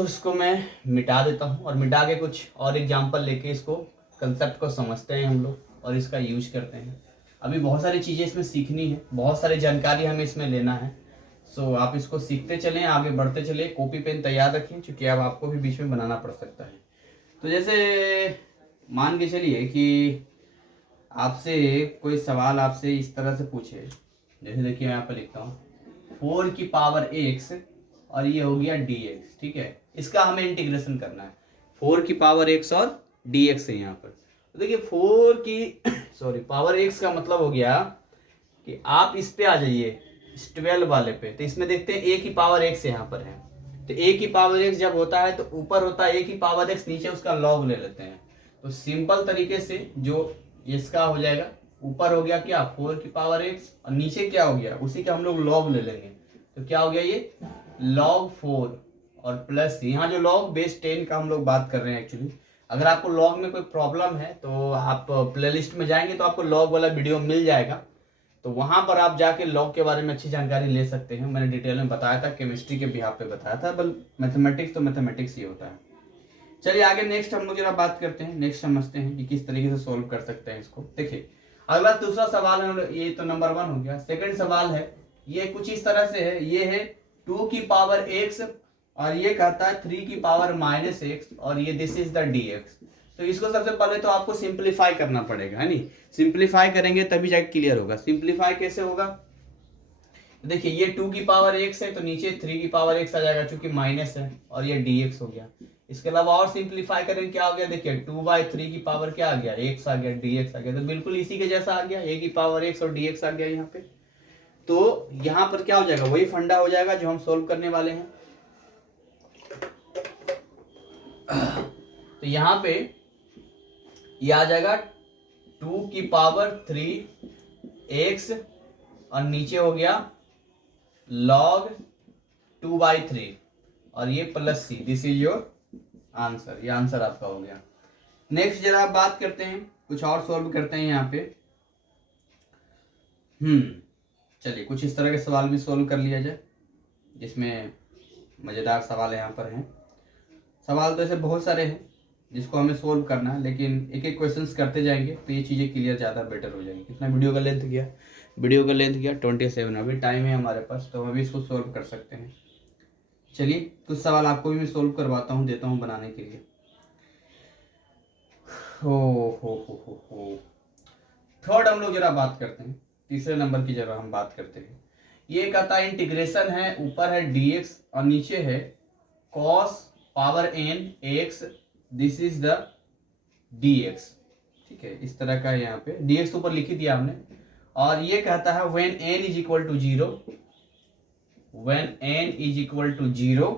इसको मैं मिटा देता हूँ और मिटा के कुछ और एग्जाम्पल लेके इसको कंसेप्ट को समझते हैं हम लोग और इसका यूज करते हैं। अभी बहुत सारी चीज़ें इसमें सीखनी है, बहुत सारी जानकारी हमें इसमें लेना है। आप इसको सीखते चलें, आगे बढ़ते चले, कॉपी पेन तैयार रखें, क्योंकि अब आपको भी बीच में बनाना पड़ सकता है। तो जैसे मान के चलिए कि आपसे कोई सवाल आपसे इस तरह से पूछे, जैसे देखिए मैं यहाँ पर लिखता हूँ 4 की पावर x और ये हो गया dx, ठीक है। इसका हमें इंटीग्रेशन करना है, 4 की पावर x और dx है यहाँ पर। तो देखिए 4 की पावर x का मतलब हो गया कि आप इस पे आ जाइए, इस 12 वाले पे, तो इसमें देखते हैं a की पावर x यहाँ पर है। तो a की पावर x जब होता है तो ऊपर होता है a की पावर x, नीचे उसका लॉग ले लेते हैं। तो सिंपल तरीके से जो इसका हो जाएगा, ऊपर हो गया क्या 4 की पावर x और नीचे क्या हो गया, उसी का हम लोग लॉग ले लेंगे। तो क्या हो गया ये log 4 और प्लस यहाँ जो log बेस 10 का हम लोग बात कर रहे हैं एक्चुअली। अगर आपको log में कोई प्रॉब्लम है तो आप प्लेलिस्ट में जाएंगे तो आपको log वाला वीडियो मिल जाएगा, तो वहां पर आप जाके log के बारे में अच्छी जानकारी ले सकते हैं। मैंने डिटेल में बताया था, केमिस्ट्री के बिहाफ पे बताया था, बल मैथमेटिक्स तो मैथमेटिक्स ही होता है। चलिए आगे नेक्स्ट हम लोग जरा बात करते हैं, नेक्स्ट समझते हैं कि किस तरीके से सोल्व कर सकते हैं इसको। देखिए अगला दूसरा सवाल है, ये तो नंबर 1 हो गया। सेकंड सवाल है, ये कुछ इस तरह से है, ये है 2 की पावर x और ये कहता है 3 की पावर -x और ये दिस इज द dx। तो इसको सबसे पहले तो आपको सिंप्लीफाई करना पड़ेगा, है नहीं। सिंप्लीफाई करेंगे तभी जाके क्लियर होगा। सिंप्लीफाई कैसे होगा, देखिए ये 2 की पावर x है तो नीचे 3 की पावर x आ जाएगा, चूंकि माइनस है, और ये dx हो गया। इसके अलावा और सिंप्लीफाई करें क्या हो गया, देखिए 2/3 की पावर क्या आ गया, x आ गया, dx आ गया। तो बिल्कुल इसी के जैसा आ गया, a की पावर x और dx आ गया यहाँ पे। तो यहाँ पर क्या हो जाएगा, वही फंडा हो जाएगा जो हम सोल्व करने वाले हैं। तो यहाँ पे ये आ जाएगा 2 की पावर 3x और नीचे हो गया log 2/3 और ये plus c, this is your answer. ये आंसर आपका हो गया। नेक्स्ट जरा बात करते हैं, कुछ और सोल्व करते हैं यहाँ पे। चलिए कुछ इस तरह के सवाल भी सोल्व कर लिया जाए, जिसमें मजेदार सवाल यहाँ पर हैं। सवाल तो ऐसे बहुत सारे हैं जिसको हमें सोल्व करना है, लेकिन एक एक क्वेश्चंस करते जाएंगे तो ये चीज़ें क्लियर ज़्यादा बेटर हो जाएगी। कितना वीडियो का लेंथ गया, वीडियो का लेंथ गया 27, अभी टाइम है हमारे पास, तो हम अभी इसको सोल्व कर सकते हैं। चलिए कुछ सवाल आपको भी मैं सोल्व करवाता हूँ, देता हूँ बनाने के लिए। हो थर्ड हम लोग जरा बात करते हैं, तीसरे नंबर की जरा हम बात करते हैं। ये कहता है इंटीग्रेशन है, ऊपर है dx और नीचे है cos power n x, this is the dx, ठीक है। इस तरह का है, यहाँ पे dx ऊपर लिख ही दिया हमने। और ये कहता है when n is equal to 0, when n is equal to 0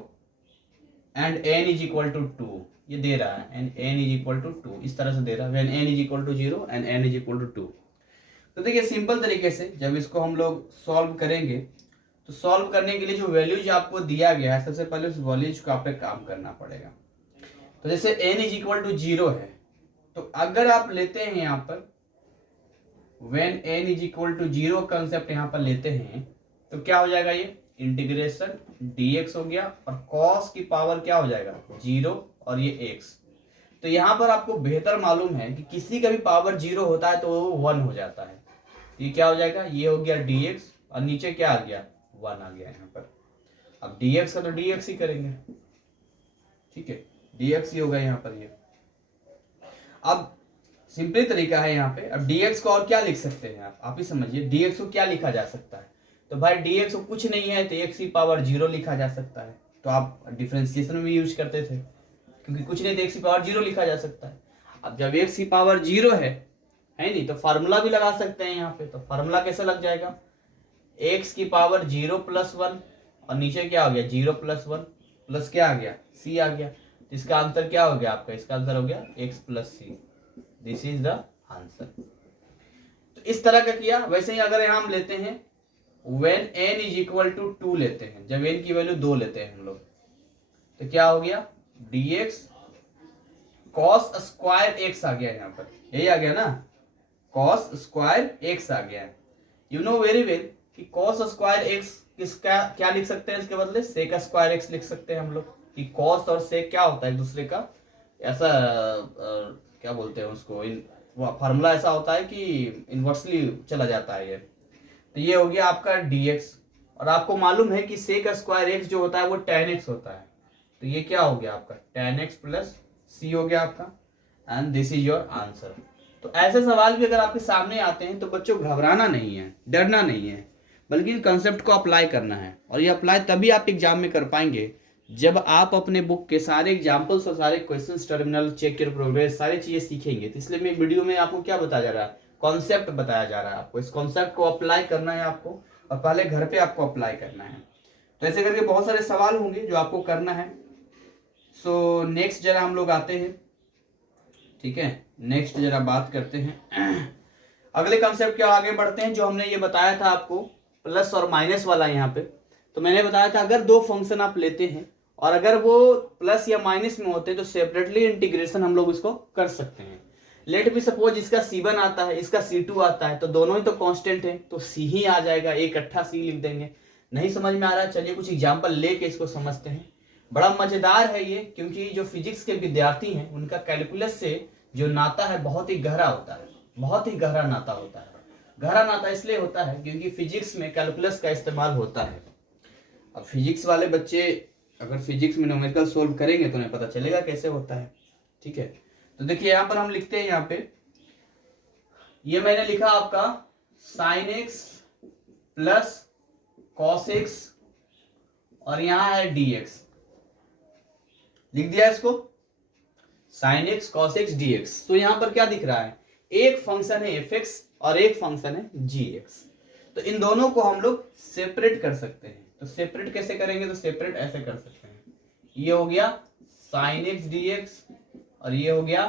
and n is equal to 2, ये दे रहा है n is equal to 2, इस तरह से दे रहा है when n is equal to 0 and n is equal to 2। तो देखिए सिंपल तरीके से जब इसको हम लोग सॉल्व करेंगे तो सॉल्व करने के लिए जो वैल्यूज आपको दिया गया है, सबसे पहले उस वैल्यूज को आप पे काम करना पड़ेगा। तो जैसे n is equal to 0 है, तो अगर आप लेते हैं यहाँ पर when n is equal to 0 concept यहाँ पर लेते हैं तो क्या हो जाएगा, ये इंटीग्रेशन dx हो गया और cos की पावर क्या हो जाएगा 0 और ये x। तो यहाँ पर आपको बेहतर मालूम है कि किसी का भी पावर 0 होता है तो वो 1 हो जाता है। ये क्या हो जाएगा, ये हो गया dx और नीचे क्या आ गया 1 आ गया यहाँ पर। अब dx का तो dx ही करेंगे, ठीक है, dx ही होगा यहाँ पर। ये अब सिंपली तरीका है यहाँ पे। अब dx को और क्या लिख सकते हैं आप ही समझिए। dx को क्या लिखा जा सकता है, तो भाई dx को कुछ नहीं है तो x की पावर 0 लिखा जा सकता है। तो आप डिफरेंशिएशन में भी यूज करते थे, क्योंकि कुछ नहीं तो x की पावर 0 लिखा जा सकता है। अब जब x की पावर 0 है नहीं, तो फार्मूला भी लगा सकते हैं यहाँ पे। तो फार्मूला कैसे लग जाएगा, x की पावर 0 + 1 और नीचे क्या हो गया 0 + 1 प्लस क्या आ गया c आ गया। तो इसका आंसर क्या हो गया आपका, इसका आंसर हो गया x + c, this is the answer. तो इस तरह का किया। वैसे ही अगर यहाँ हम लेते हैं when n is equal to 2 लेते हैं, जब n की वैल्यू 2 लेते हैं हम लोग, तो क्या हो गया dx cos स्क्वायर x आ गया यहाँ पर, यही आ गया ना, cos स्क्वायर x आ गया। यू नो वेरी वेल कि cos स्क्वायर x किसका क्या लिख सकते हैं, इसके बदले sec स्क्वायर x लिख सकते हैं हम लोग, कि cos और sec क्या होता है एक दूसरे का ऐसा क्या बोलते हैं उसको, फार्मूला ऐसा होता है कि इनवर्सली चला जाता है ये। तो ये हो गया आपका dx, और आपको मालूम है कि sec स्क्वायर x जो होता है वो tan x होता है, तो ये क्या हो गया आपका tan x प्लस c हो गया आपका, and this is your answer. तो ऐसे सवाल भी अगर आपके सामने आते हैं तो बच्चों घबराना नहीं है, डरना नहीं है, बल्कि इन कंसेप्ट को अप्लाई करना है, और ये अप्लाई तभी आप एग्जाम में कर पाएंगे जब आप अपने बुक के सारे एग्जाम्पल्स और सारे questions, terminal, check your progress, सारी चीजें सीखेंगे। तो इसलिए मैं वीडियो में आपको क्या बताया जा रहा है, कॉन्सेप्ट बताया जा रहा है आपको, इस कॉन्सेप्ट को अप्लाई करना है आपको, और पहले घर पे आपको अप्लाई करना है। तो ऐसे करके बहुत सारे सवाल होंगे जो आपको करना है। सो नेक्स्ट जरा हम लोग आते हैं, ठीक है, नेक्स्ट जरा बात करते हैं अगले कंसेप्ट के आगे बढ़ते हैं, जो हमने ये बताया था आपको प्लस और माइनस वाला यहाँ पे। तो मैंने बताया था अगर दो फंक्शन आप लेते हैं और अगर वो प्लस या माइनस में होते हैं तो सेपरेटली इंटीग्रेशन हम लोग इसको कर सकते हैं। लेट बी सपोज इसका C1 आता है, इसका C2 आता है, तो दोनों ही तो कांस्टेंट है, तो C ही आ जाएगा, इकट्ठा C लिख देंगे। नहीं समझ में आ रहा है, चलिए कुछ एग्जाम्पल लेके इसको समझते हैं। बड़ा मजेदार है ये, क्योंकि जो फिजिक्स के विद्यार्थी हैं उनका कैलकुलस से जो नाता है बहुत ही गहरा होता है, बहुत ही गहरा नाता होता है। गहरा नाता इसलिए होता है क्योंकि फिजिक्स में कैलकुलस का इस्तेमाल होता है। अब फिजिक्स वाले बच्चे अगर फिजिक्स में न्यूमेरिकल सोल्व करेंगे तो उन्हें पता चलेगा कैसे होता है, ठीक है। तो देखिए यहाँ पर हम लिखते हैं, यहाँ पे ये मैंने लिखा आपका sine x plus cos x, और यहाँ है dx, लिख दिया इसको, sine x cos x dx। तो यहां पर क्या दिख रहा है, एक फंक्शन है fx और एक फंक्शन है gx। तो इन दोनों को हम लोग सेपरेट कर सकते हैं। तो सेपरेट कैसे करेंगे, तो सेपरेट ऐसे कर सकते हैं, ये हो गया साइन एक्स dx और ये हो गया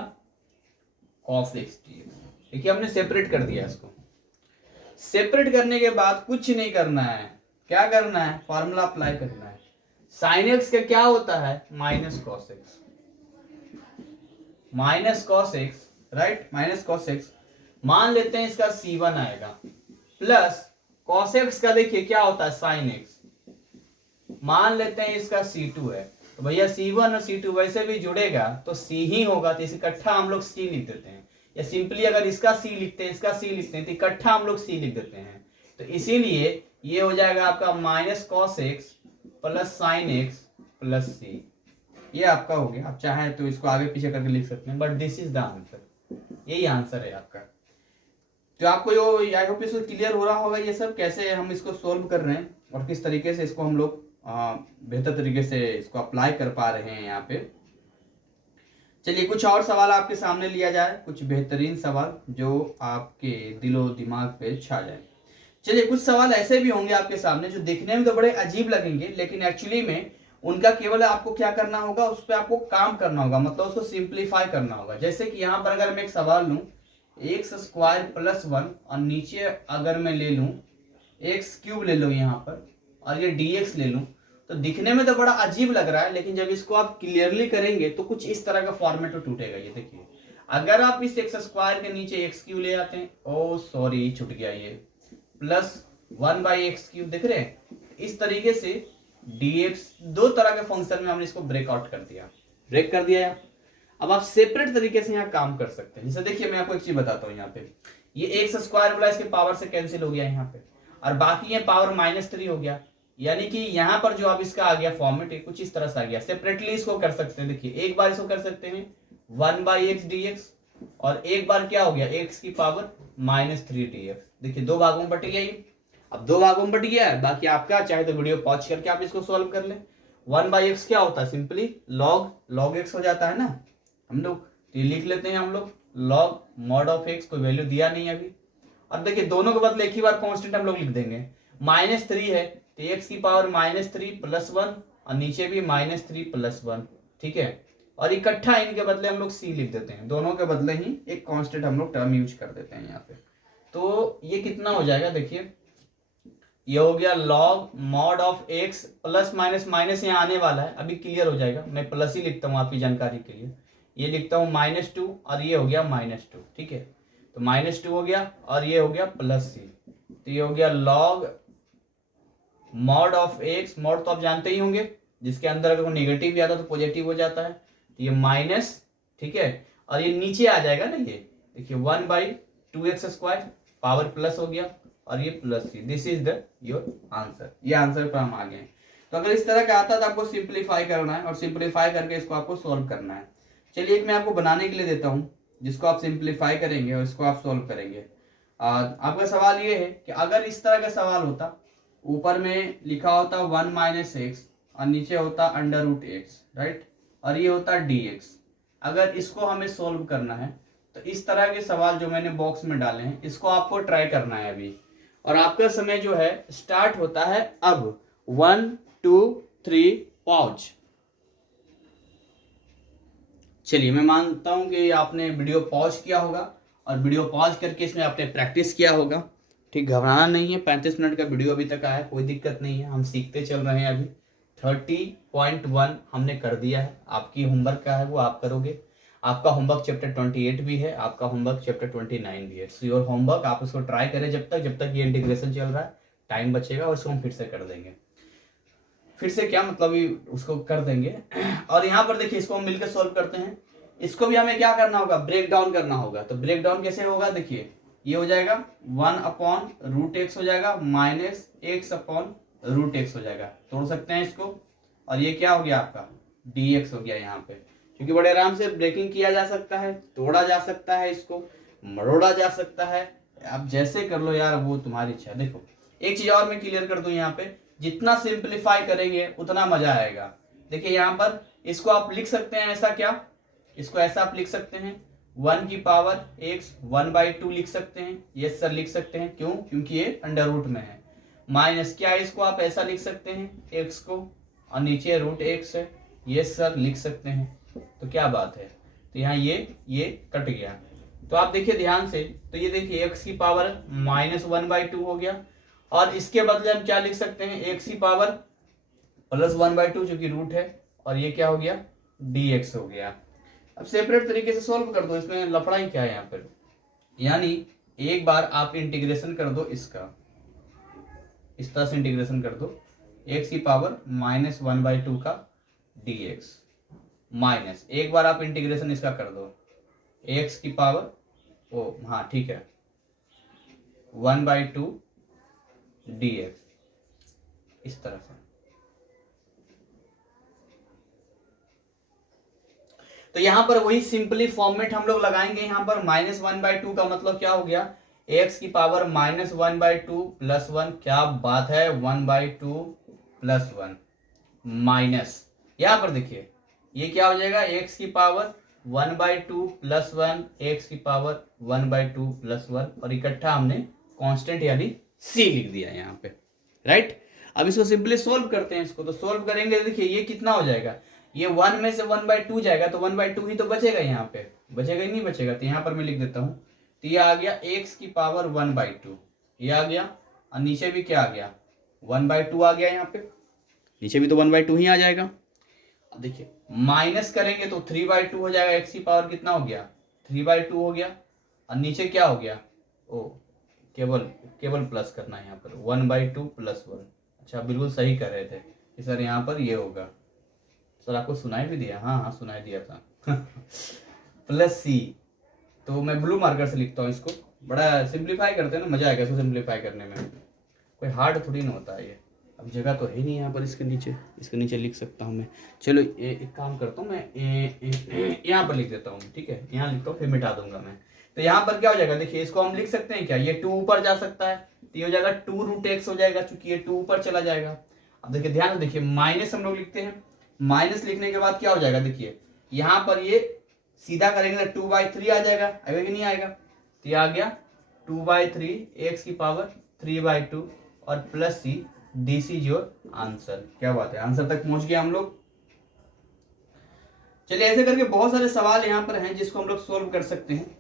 कॉस एक्स dx। देखिए हमने सेपरेट कर दिया इसको। सेपरेट करने के बाद कुछ नहीं करना है, क्या करना है, फॉर्मूला अप्लाई करना है। साइन एक्स का क्या होता है, minus cos x, minus cos x, right, minus cos x. मान लेते हैं इसका C1 आएगा, प्लस कॉस एक्स का देखिए क्या होता है, साइन एक्स। मान लेते हैं इसका C2 है, तो भैया C1 और C2 वैसे भी जुड़ेगा तो C ही होगा, तो इसे इकट्ठा हम लोग C लिख देते हैं, या सिंपली अगर इसका C लिखते हैं, इसका C लिखते हैं, तो इकट्ठा हम लोग C लिख देते हैं। तो इसीलिए ये हो जाएगा आपका minus cos x plus sine x plus C, ये आपका हो गया। आप चाहें तो इसको आगे पीछे करके लिख सकते हैं, but this is the answer, यही आंसर है आपका। तो आपको ये आई होप इसको क्लियर हो रहा होगा, ये सब कैसे हम इसको सोल्व कर रहे हैं और किस तरीके से इसको हम लोग बेहतर तरीके से इसको अप्लाई कर पा रहे हैं यहाँ पे। चलिए कुछ और सवाल आपके सामने लिया जाए, कुछ बेहतरीन सवाल जो आपके दिलो दिमाग पे छा जाए। चलिए कुछ सवाल ऐसे भी होंगे आपके सामने जो देखने में तो बड़े अजीब लगेंगे, लेकिन एक्चुअली में उनका केवल आपको क्या करना होगा, उस पर आपको काम करना होगा, मतलब उसको सिंप्लीफाई करना होगा। जैसे कि यहाँ पर अगर मैं एक सवाल लूँ एक्स स्क्वायर प्लस 1 और नीचे अगर मैं ले लूँ एक्स क्यूब ले लो यहाँ पर और ये dx ले लूँ, तो दिखने में तो बड़ा अजीब लग रहा है, लेकिन जब इसको आप क्लियरली करेंगे तो कुछ इस तरह का फॉर्मेट में टूटेगा। ये देखिए अगर आप इस एक्स स्क्वायर के नीचे एक्स क्यूब ले आते हैं, ओ सॉरी छूट गया, ये प्लस 1/x³ दिख रहे हैं, इस तरीके से dx दो तरह के फंक्शन में हमने इसको ब्रेकआउट कर दिया, ब्रेक कर दिया। अब आप सेपरेट तरीके से यहाँ काम कर सकते हैं। जैसे देखिए मैं आपको एक चीज बताता हूँ, यहाँ पे ये एक्स स्क्वायर बोला इसके पावर से कैंसिल हो गया यहाँ पे, और बाकी ये पावर -3 हो गया, यानी कि यहाँ पर जो अब इसका आ गया फॉर्मेट कुछ इस तरह से आ गया। सेपरेटली इसको कर सकते हैं, देखिए एक बार इसको कर सकते हैं 1/x dx और एक बार क्या हो गया x की पावर -3 dx। देखिए दो भागों में बट गया ये, अब दो भागों में बट गया है, बाकी आपका चाहे तो वीडियो पॉज करके आप इसको सॉल्व कर ले। 1/x क्या होता है, सिंपली log x हो जाता है ना हम लोग, तो ये लिख लेते हैं हम लोग log mod of x, कोई वैल्यू दिया नहीं अभी। अब देखिए दोनों के बदले एक ही बार कांस्टेंट हम लोग लिख देंगे, -3 है तो x की पावर -3 + 1 और नीचे भी -3 + 1, ठीक है, और इकट्ठा इनके बदले हम लोग c लिख देते हैं, दोनों के बदले ही एक कांस्टेंट हम लोग टर्म यूज कर देते हैं यहाँ पे। तो ये कितना हो जाएगा, देखिए ये हो गया log mod of x plus minus minus यहाँ आने वाला है, अभी क्लियर हो जाएगा, मैं प्लस ही लिखता हूँ आपकी जानकारी के लिए, ये लिखता हूँ -2 और ये हो गया -2, ठीक है, तो -2 हो गया और ये हो गया +c, तो ये हो गया log mod of x, mod तो आप जानते ही होंगे, जिसके अंदर अगर नेगेटिव भी आता तो पॉजिटिव हो जाता है, तो ये माइनस, ठीक है, और ये नीचे आ जाएगा ना, ये देखिए 1/2x² पावर प्लस हो गया और ये plus c, this is the your answer. ये आंसर पर हम आ गए। तो अगर इस तरह का आता तो आपको सिंप्लीफाई करना है और सिंप्लीफाई करके इसको आपको सॉल्व करना है। चलिए एक मैं आपको बनाने के लिए देता हूँ जिसको आप सिंप्लीफाई करेंगे और इसको आप सॉल्व करेंगे। आपका सवाल ये है कि अगर इस तरह का सवाल होता, ऊपर में लिखा होता 1 - x और नीचे होता √x, राइट, और ये होता dx। अगर इसको हमें सॉल्व करना है तो इस तरह के सवाल जो मैंने बॉक्स में डाले हैं इसको आपको ट्राई करना है अभी, और आपका समय जो है स्टार्ट होता है अब। 1 2 3 पॉज। चलिए मैं मानता हूं कि आपने वीडियो पॉज किया होगा और वीडियो पॉज करके इसमें आपने प्रैक्टिस किया होगा। ठीक, घबराना नहीं है, 35 मिनट का वीडियो अभी तक आया है, कोई दिक्कत नहीं है, हम सीखते चल रहे हैं। अभी 30.1 हमने कर दिया है। आपकी होमवर्क का है वो आप करोगे। आपका होमवर्क चैप्टर 28 भी है, आपका होमवर्क चैप्टर 29 भी है। सो योर होमवर्क आप उसको ट्राई करें जब तक ये इंटीग्रेशन चल रहा है, टाइम बचेगा और उसको हम फिर से कर देंगे। फिर से क्या मतलब, उसको कर देंगे। और यहाँ पर देखिए इसको हम मिलकर सॉल्व करते हैं। इसको भी हमें क्या करना होगा, ब्रेक डाउन करना होगा। तो ब्रेक डाउन कैसे होगा, देखिए ये हो जाएगा 1/√x हो जाएगा माइनस x/√x हो जाएगा। तोड़ सकते हैं इसको, और ये क्या हो गया आपका dx हो गया यहाँ पे। क्योंकि बड़े आराम से ब्रेकिंग किया जा सकता है, तोड़ा जा सकता है, इसको मरोड़ा जा सकता है, आप जैसे कर लो यार, वो तुम्हारी इच्छा। देखो एक चीज और मैं क्लियर कर दूं, यहाँ पे जितना सिंप्लीफाई करेंगे उतना मजा आएगा। देखिए यहाँ पर इसको आप लिख सकते हैं ऐसा, क्या इसको ऐसा आप लिख सकते हैं 1 की पावर x 1/2 लिख सकते हैं। यस सर लिख सकते हैं, क्यों, क्योंकि ये अंडर रूट में है। माइनस क्या इसको आप ऐसा लिख सकते हैं x को, और नीचे √x है। यस सर लिख सकते हैं। तो क्या बात है, तो यहाँ ये कट गया। तो आप देखिए ध्यान से, तो ये देखिए x की पावर -1/2 हो गया, और इसके बदले हम क्या लिख सकते हैं, x की पावर +1/2 जो कि रूट है, और ये क्या हो गया dx हो गया। अब सेपरेट तरीके से सॉल्व कर दो, इसमें लफड़ा ही क्या है यहाँ पर। यानी एक बार आप इंटीग्रेशन कर दो इसका, इस तरह से इंटीग्रेशन कर दो x की पावर -1/2 का dx, माइनस एक बार आप इंटीग्रेशन इसका कर दो x की पावर, ओ हाँ ठीक है, 1/2 dx, इस तरह से। तो यहां पर वही सिंपली फॉर्मेट हम लोग लगाएंगे। यहां पर -1/2 का मतलब क्या हो गया, x की पावर -1/2 + 1, क्या बात है, 1/2 + 1 माइनस, यहां पर देखिए ये क्या हो जाएगा, x की पावर 1/2 + 1, x की पावर 1/2 + 1, और इकट्ठा हमने कांस्टेंट यानी c लिख दिया यहाँ पे, राइट। अब इसको सिंपली सोल्व करते हैं। इसको तो सोल्व करेंगे, देखिए ये कितना हो जाएगा, ये 1 में से 1/2 जाएगा तो 1/2 ही तो बचेगा, यहाँ पे बचेगा ही नहीं बचेगा। तो यहाँ पर मैं लिख देता हूँ, तो ये आ गया x की पावर 1/2, ये आ गया, और नीचे भी क्या आ गया 1/2 आ गया, यहाँ पे नीचे भी तो 1/2 ही आ जाएगा। अब देखिए माइनस करेंगे तो 3/2 हो जाएगा, x की पावर कितना हो गया 3/2 हो गया, और नीचे क्या हो गया, ओ केवल प्लस करना है यहाँ पर 1/2 + 1। अच्छा बिल्कुल सही कर रहे थे कि सर यहाँ पर ये होगा, सर आपको सुनाई भी दिया, हाँ सुनाई दिया था +c। तो मैं ब्लू मार्कर से लिखता हूँ इसको, बड़ा सिंप्लीफाई करते हैं ना, मजा आएगा इसको सिंप्लीफाई करने में, कोई हार्ड थोड़ी ना होता है ये। अब जगह तो है नहीं यहाँ पर, इसके नीचे लिख सकता हूँ मैं। चलो एक काम करता हूँ, मैं यहाँ पर लिख देता हूँ, ठीक है, यहाँ लिखता हूँ फिर मिटा दूंगा मैं। तो यहाँ पर क्या हो जाएगा, देखिए इसको हम लिख सकते हैं क्या, ये 2 ऊपर जा सकता है, तो ये हो जाएगा 2√x हो जाएगा, चूंकि ये 2 ऊपर चला जाएगा। अब देखिए ध्यान से देखिए, माइनस हम लोग लिखते हैं, माइनस लिखने के बाद क्या हो जाएगा, देखिए यहाँ पर ये सीधा करेंगे तो 2/3 आ जाएगा, आएगा कि नहीं आएगा, तो ये आ गया 2/3 x की पावर 3/2 और plus c, this is your answer. क्या बात है, आंसर तक पहुंच गए हम लोग। चलिए ऐसे करके बहुत सारे सवाल यहाँ पर हैं जिसको हम लोग सोल्व कर सकते हैं,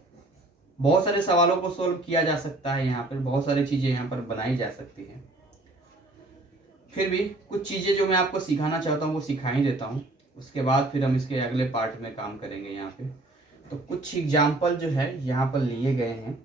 बहुत सारे सवालों को सोल्व किया जा सकता है, यहाँ पर बहुत सारी चीजें यहाँ पर बनाई जा सकती हैं। फिर भी कुछ चीजें जो मैं आपको सिखाना चाहता हूँ वो सिखा ही देता हूँ, उसके बाद फिर हम इसके अगले पार्ट में काम करेंगे यहाँ पे। तो कुछ एग्जाम्पल जो है यहाँ पर लिए गए हैं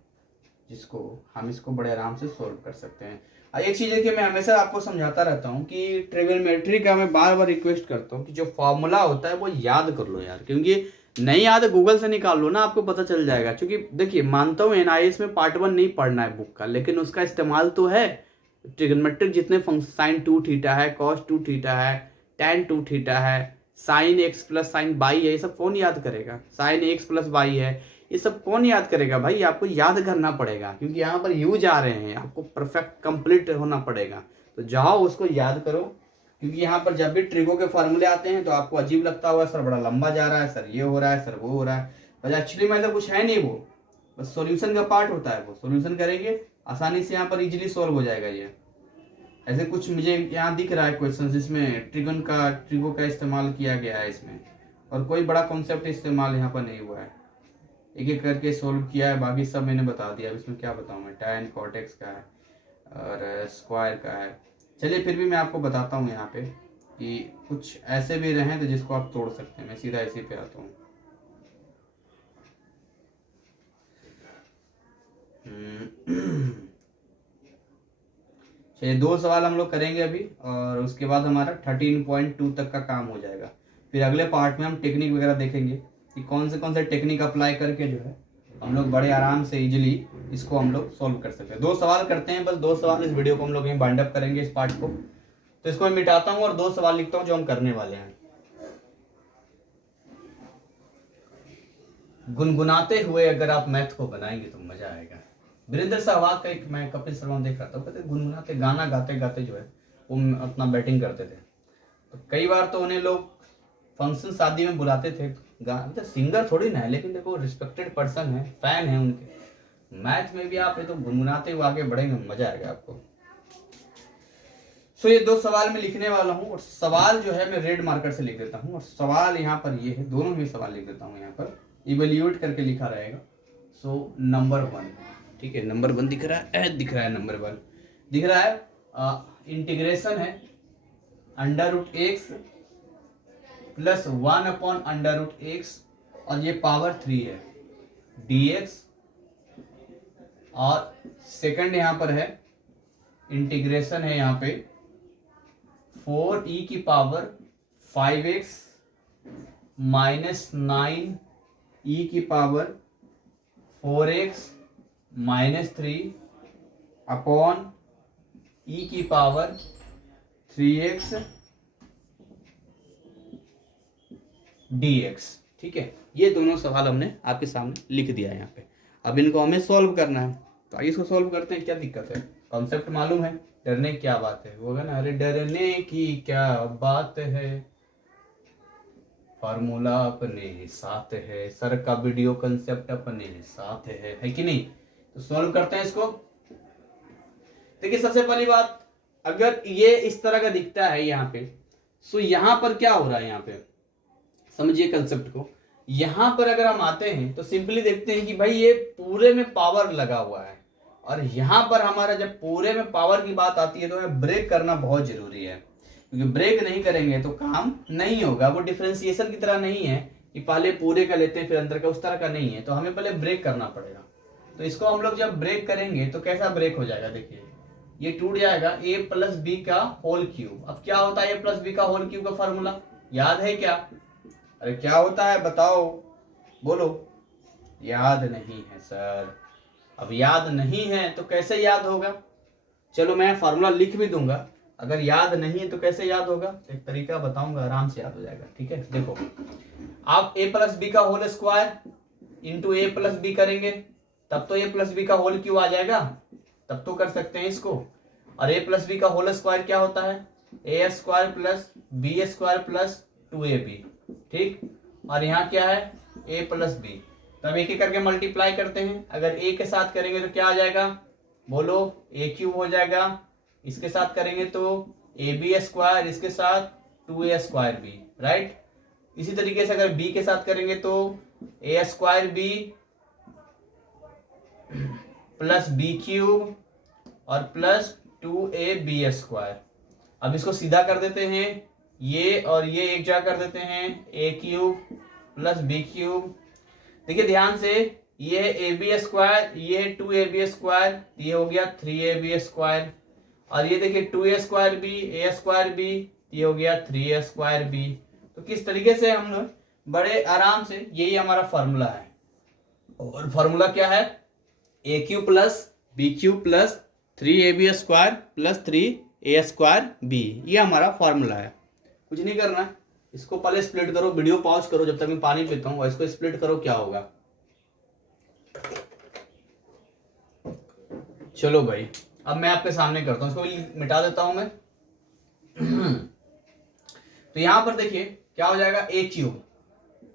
जिसको हम इसको बड़े आराम से सोल्व कर सकते हैं। एक चीज है कि मैं हमेशा आपको समझाता रहता हूँ कि ट्रिग्नोमेट्री का मैं बार बार रिक्वेस्ट करता हूँ कि जो फॉर्मूला होता है वो याद कर लो यार, क्योंकि नहीं याद है गूगल से निकाल लो ना, आपको पता चल जाएगा। क्योंकि देखिए, मानता हूँ एनआईएस में पार्ट 1 नहीं पढ़ना है बुक का, लेकिन उसका इस्तेमाल तो है। ट्रिग्नोमेट्रिक जितने फंक्शन, साइन 2 थीटा है, कॉस 2 थीटा है, टेन 2 थीटा है, sine x plus sign by है, ये सब कौन याद करेगा? साइन एक्स प्लस बाई है, ये सब कौन याद करेगा भाई? आपको याद करना पड़ेगा, क्योंकि यहाँ पर यूज आ रहे हैं, आपको परफेक्ट कंप्लीट होना पड़ेगा। तो जाओ उसको याद करो, क्योंकि यहाँ पर जब भी ट्रिगो के फॉर्मूले आते हैं तो आपको अजीब लगता होगा, सर बड़ा लंबा जा रहा है, सर ये हो रहा है, सर वो हो रहा है। बस एक्चुअली में ऐसा कुछ है नहीं, वो बस सॉल्यूशन का पार्ट होता है। वो सॉल्यूशन करेंगे आसानी से यहाँ पर इजीली सॉल्व हो जाएगा ये। ऐसे कुछ मुझे यहाँ दिख रहा है क्वेश्चन जिसमें ट्रिगो का इस्तेमाल किया गया है इसमें, और कोई बड़ा कॉन्सेप्ट इस्तेमाल यहाँ पर नहीं हुआ है। एक एक करके सोल्व किया है, बाकी सब मैंने बता दिया। अब इसमें क्या बताऊँ मैं, tan cot x का है और स्क्वायर का है। चलिए फिर भी मैं आपको बताता हूँ यहाँ पे कि कुछ ऐसे भी रहे तो जिसको आप तोड़ सकते हैं। मैं सीधा इसी पे आता हूँ। चलिए 2 सवाल हम लोग करेंगे अभी, और उसके बाद हमारा 13.2 तक का काम हो जाएगा। फिर अगले पार्ट में हम टेक्निक वगैरह देखेंगे कि कौन से टेक्निक अप्लाई करके जो है हम लोग बड़े आराम से इजीली इसको हम लोग सॉल्व कर सकते हैं। 2 सवाल करते हैं, बस 2 सवाल इस वीडियो को हम लोग यहीं बाइंड अप करेंगे इस पार्ट को। तो इसको मैं मिटाता हूँ और 2 सवाल लिखता हूँ जो हम करने वाले हैं। गुनगुनाते हुए अगर आप मैथ को बनाएंगे तो मजा आएगा। वीरेंद्र सहवाग का एक मैं कपिल शर्मा देख रहा था, कहते गुनगुनाते गाना गाते गाते जो है वो अपना बैटिंग करते थे। तो कई बार तो उन्हें लोग फंक्शन शादी में बुलाते थे, तो सिंगर थोड़ी ना है, लेकिन देखो रिस्पेक्टेड पर्सन है, फैन है उनके। मैच में भी आप ये तो गुनगुनाते हुए आगे बढ़ेंगे, मजा आएगा आपको। सो ये 2 सवाल मैं लिखने वाला हूँ, और सवाल जो है मैं रेड मार्कर से लिख देता हूँ, और सवाल यहाँ पर ये है, दोनों ही सवाल लिख देता हूँ यहाँ पर, इवेल्यूएट करके लिखा रहेगा। सो नंबर 1, ठीक है, नंबर 1 दिख रहा है, दिख रहा है नंबर 1 दिख रहा है। इंटीग्रेशन है under root x plus 1 upon under root x, और ये पावर 3 है dx, और सेकंड यहाँ पर है इंटीग्रेशन है यहाँ पे 4e की पावर 5x माइनस 9e की power 4x minus 3 upon e की पावर 3x dx। ठीक है, ये दोनों सवाल हमने आपके सामने लिख दिया है यहाँ पे। अब इनको हमें सॉल्व करना है, तो आइए इसको सॉल्व करते हैं। क्या दिक्कत है, कॉन्सेप्ट मालूम है, डरने की क्या बात है, वो ना, अरे डरने की क्या बात है, फार्मूला अपने साथ है, सर का वीडियो कंसेप्ट अपने साथ है कि नहीं? तो सॉल्व करते हैं इसको। देखिए सबसे पहली बात, अगर ये इस तरह का दिखता है यहाँ पे, सो यहाँ पर क्या हो रहा है, यहाँ पे समझिए कंसेप्ट को। यहाँ पर अगर हम आते हैं तो सिंपली देखते हैं कि भाई ये पूरे में पावर लगा हुआ है, और यहाँ पर हमारा जब पूरे में पावर की बात आती है तो हमें ब्रेक करना बहुत जरूरी है, क्योंकि ब्रेक नहीं करेंगे तो काम नहीं होगा। वो डिफरेंशिएशन की तरह नहीं है कि पहले पूरे का लेते हैं फिर अंदर का, उस तरह का नहीं है। तो हमें पहले ब्रेक करना पड़ेगा। तो इसको हम लोग जब ब्रेक करेंगे तो कैसा ब्रेक हो जाएगा, देखिए ये टूट जाएगा a प्लस बी का होल क्यूब। अब क्या होता है a प्लस बी का होल क्यूब का फॉर्मूला, याद है क्या? अरे क्या होता है बताओ, बोलो। याद नहीं है सर। अब याद नहीं है तो कैसे याद होगा? चलो मैं फार्मूला लिख भी दूंगा, अगर याद नहीं है तो कैसे याद होगा, एक तरीका बताऊंगा, आराम से याद हो जाएगा। ठीक है, देखो आप a प्लस बी का whole square into a plus b करेंगे तब तो a प्लस बी का होल क्यूब आ जाएगा, तब तो कर सकते हैं इसको। और a प्लस बी का होल स्क्वायर क्या होता है, a square plus b square plus 2ab। ठीक, और यहाँ क्या है a प्लस बी। तो अब एक एक करके मल्टीप्लाई करते हैं। अगर a के साथ करेंगे तो क्या आ जाएगा, बोलो, a क्यूब हो जाएगा। इसके साथ करेंगे तो ab स्क्वायर, इसके साथ 2a स्क्वायर बी, राइट। इसी तरीके से अगर b के साथ करेंगे तो a square b plus b cube और प्लस 2ab स्क्वायर। अब इसको सीधा कर देते हैं, ये और ये एक जगह कर देते हैं, a cube plus b cube. देखिए ध्यान से, ये है ab स्क्वायर, ये है 2ab स्क्वायर, ये हो गया 3ab स्क्वायर। और ये देखिए 2a² b, a² b, ये हो गया 3a² b। तो किस तरीके से हम लोग बड़े आराम से, यही हमारा फॉर्मूला है। और फॉर्मूला क्या है, a³ plus b³ plus 3ab² plus 3a² b, ये हमारा फॉर्मूला है। कुछ नहीं करना है, इसको पहले स्प्लिट करो, वीडियो पॉज करो जब तक मैं पानी पीता हूँ, और इसको स्प्लिट करो क्या होगा। चलो भाई, अब मैं आपके सामने करता हूँ, इसको मिटा देता हूं मैं। तो यहां पर देखिए क्या हो जाएगा, a³,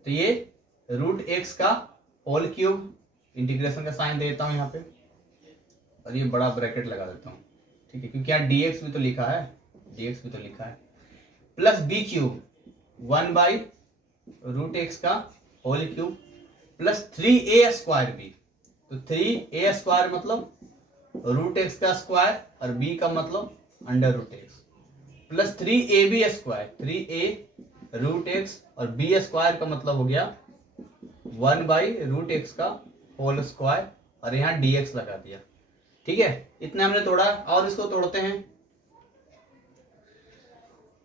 तो ये √x का होल क्यूब, इंटीग्रेशन का साइन दे देता हूं यहाँ पे, और ये बड़ा ब्रैकेट लगा देता हूँ, ठीक है, क्योंकि यहाँ dx भी तो लिखा है, dx भी तो लिखा है, प्लस b³ 1/√x का whole cube plus 3a² b। तो 3a² मतलब √x का स्क्वायर और b का मतलब √x, प्लस 3ab², 3a√x और b² का मतलब हो गया 1/√x का होल स्क्वायर, और यहाँ dx लगा दिया, ठीक है। इतना हमने तोड़ा, और इसको तोड़ते हैं।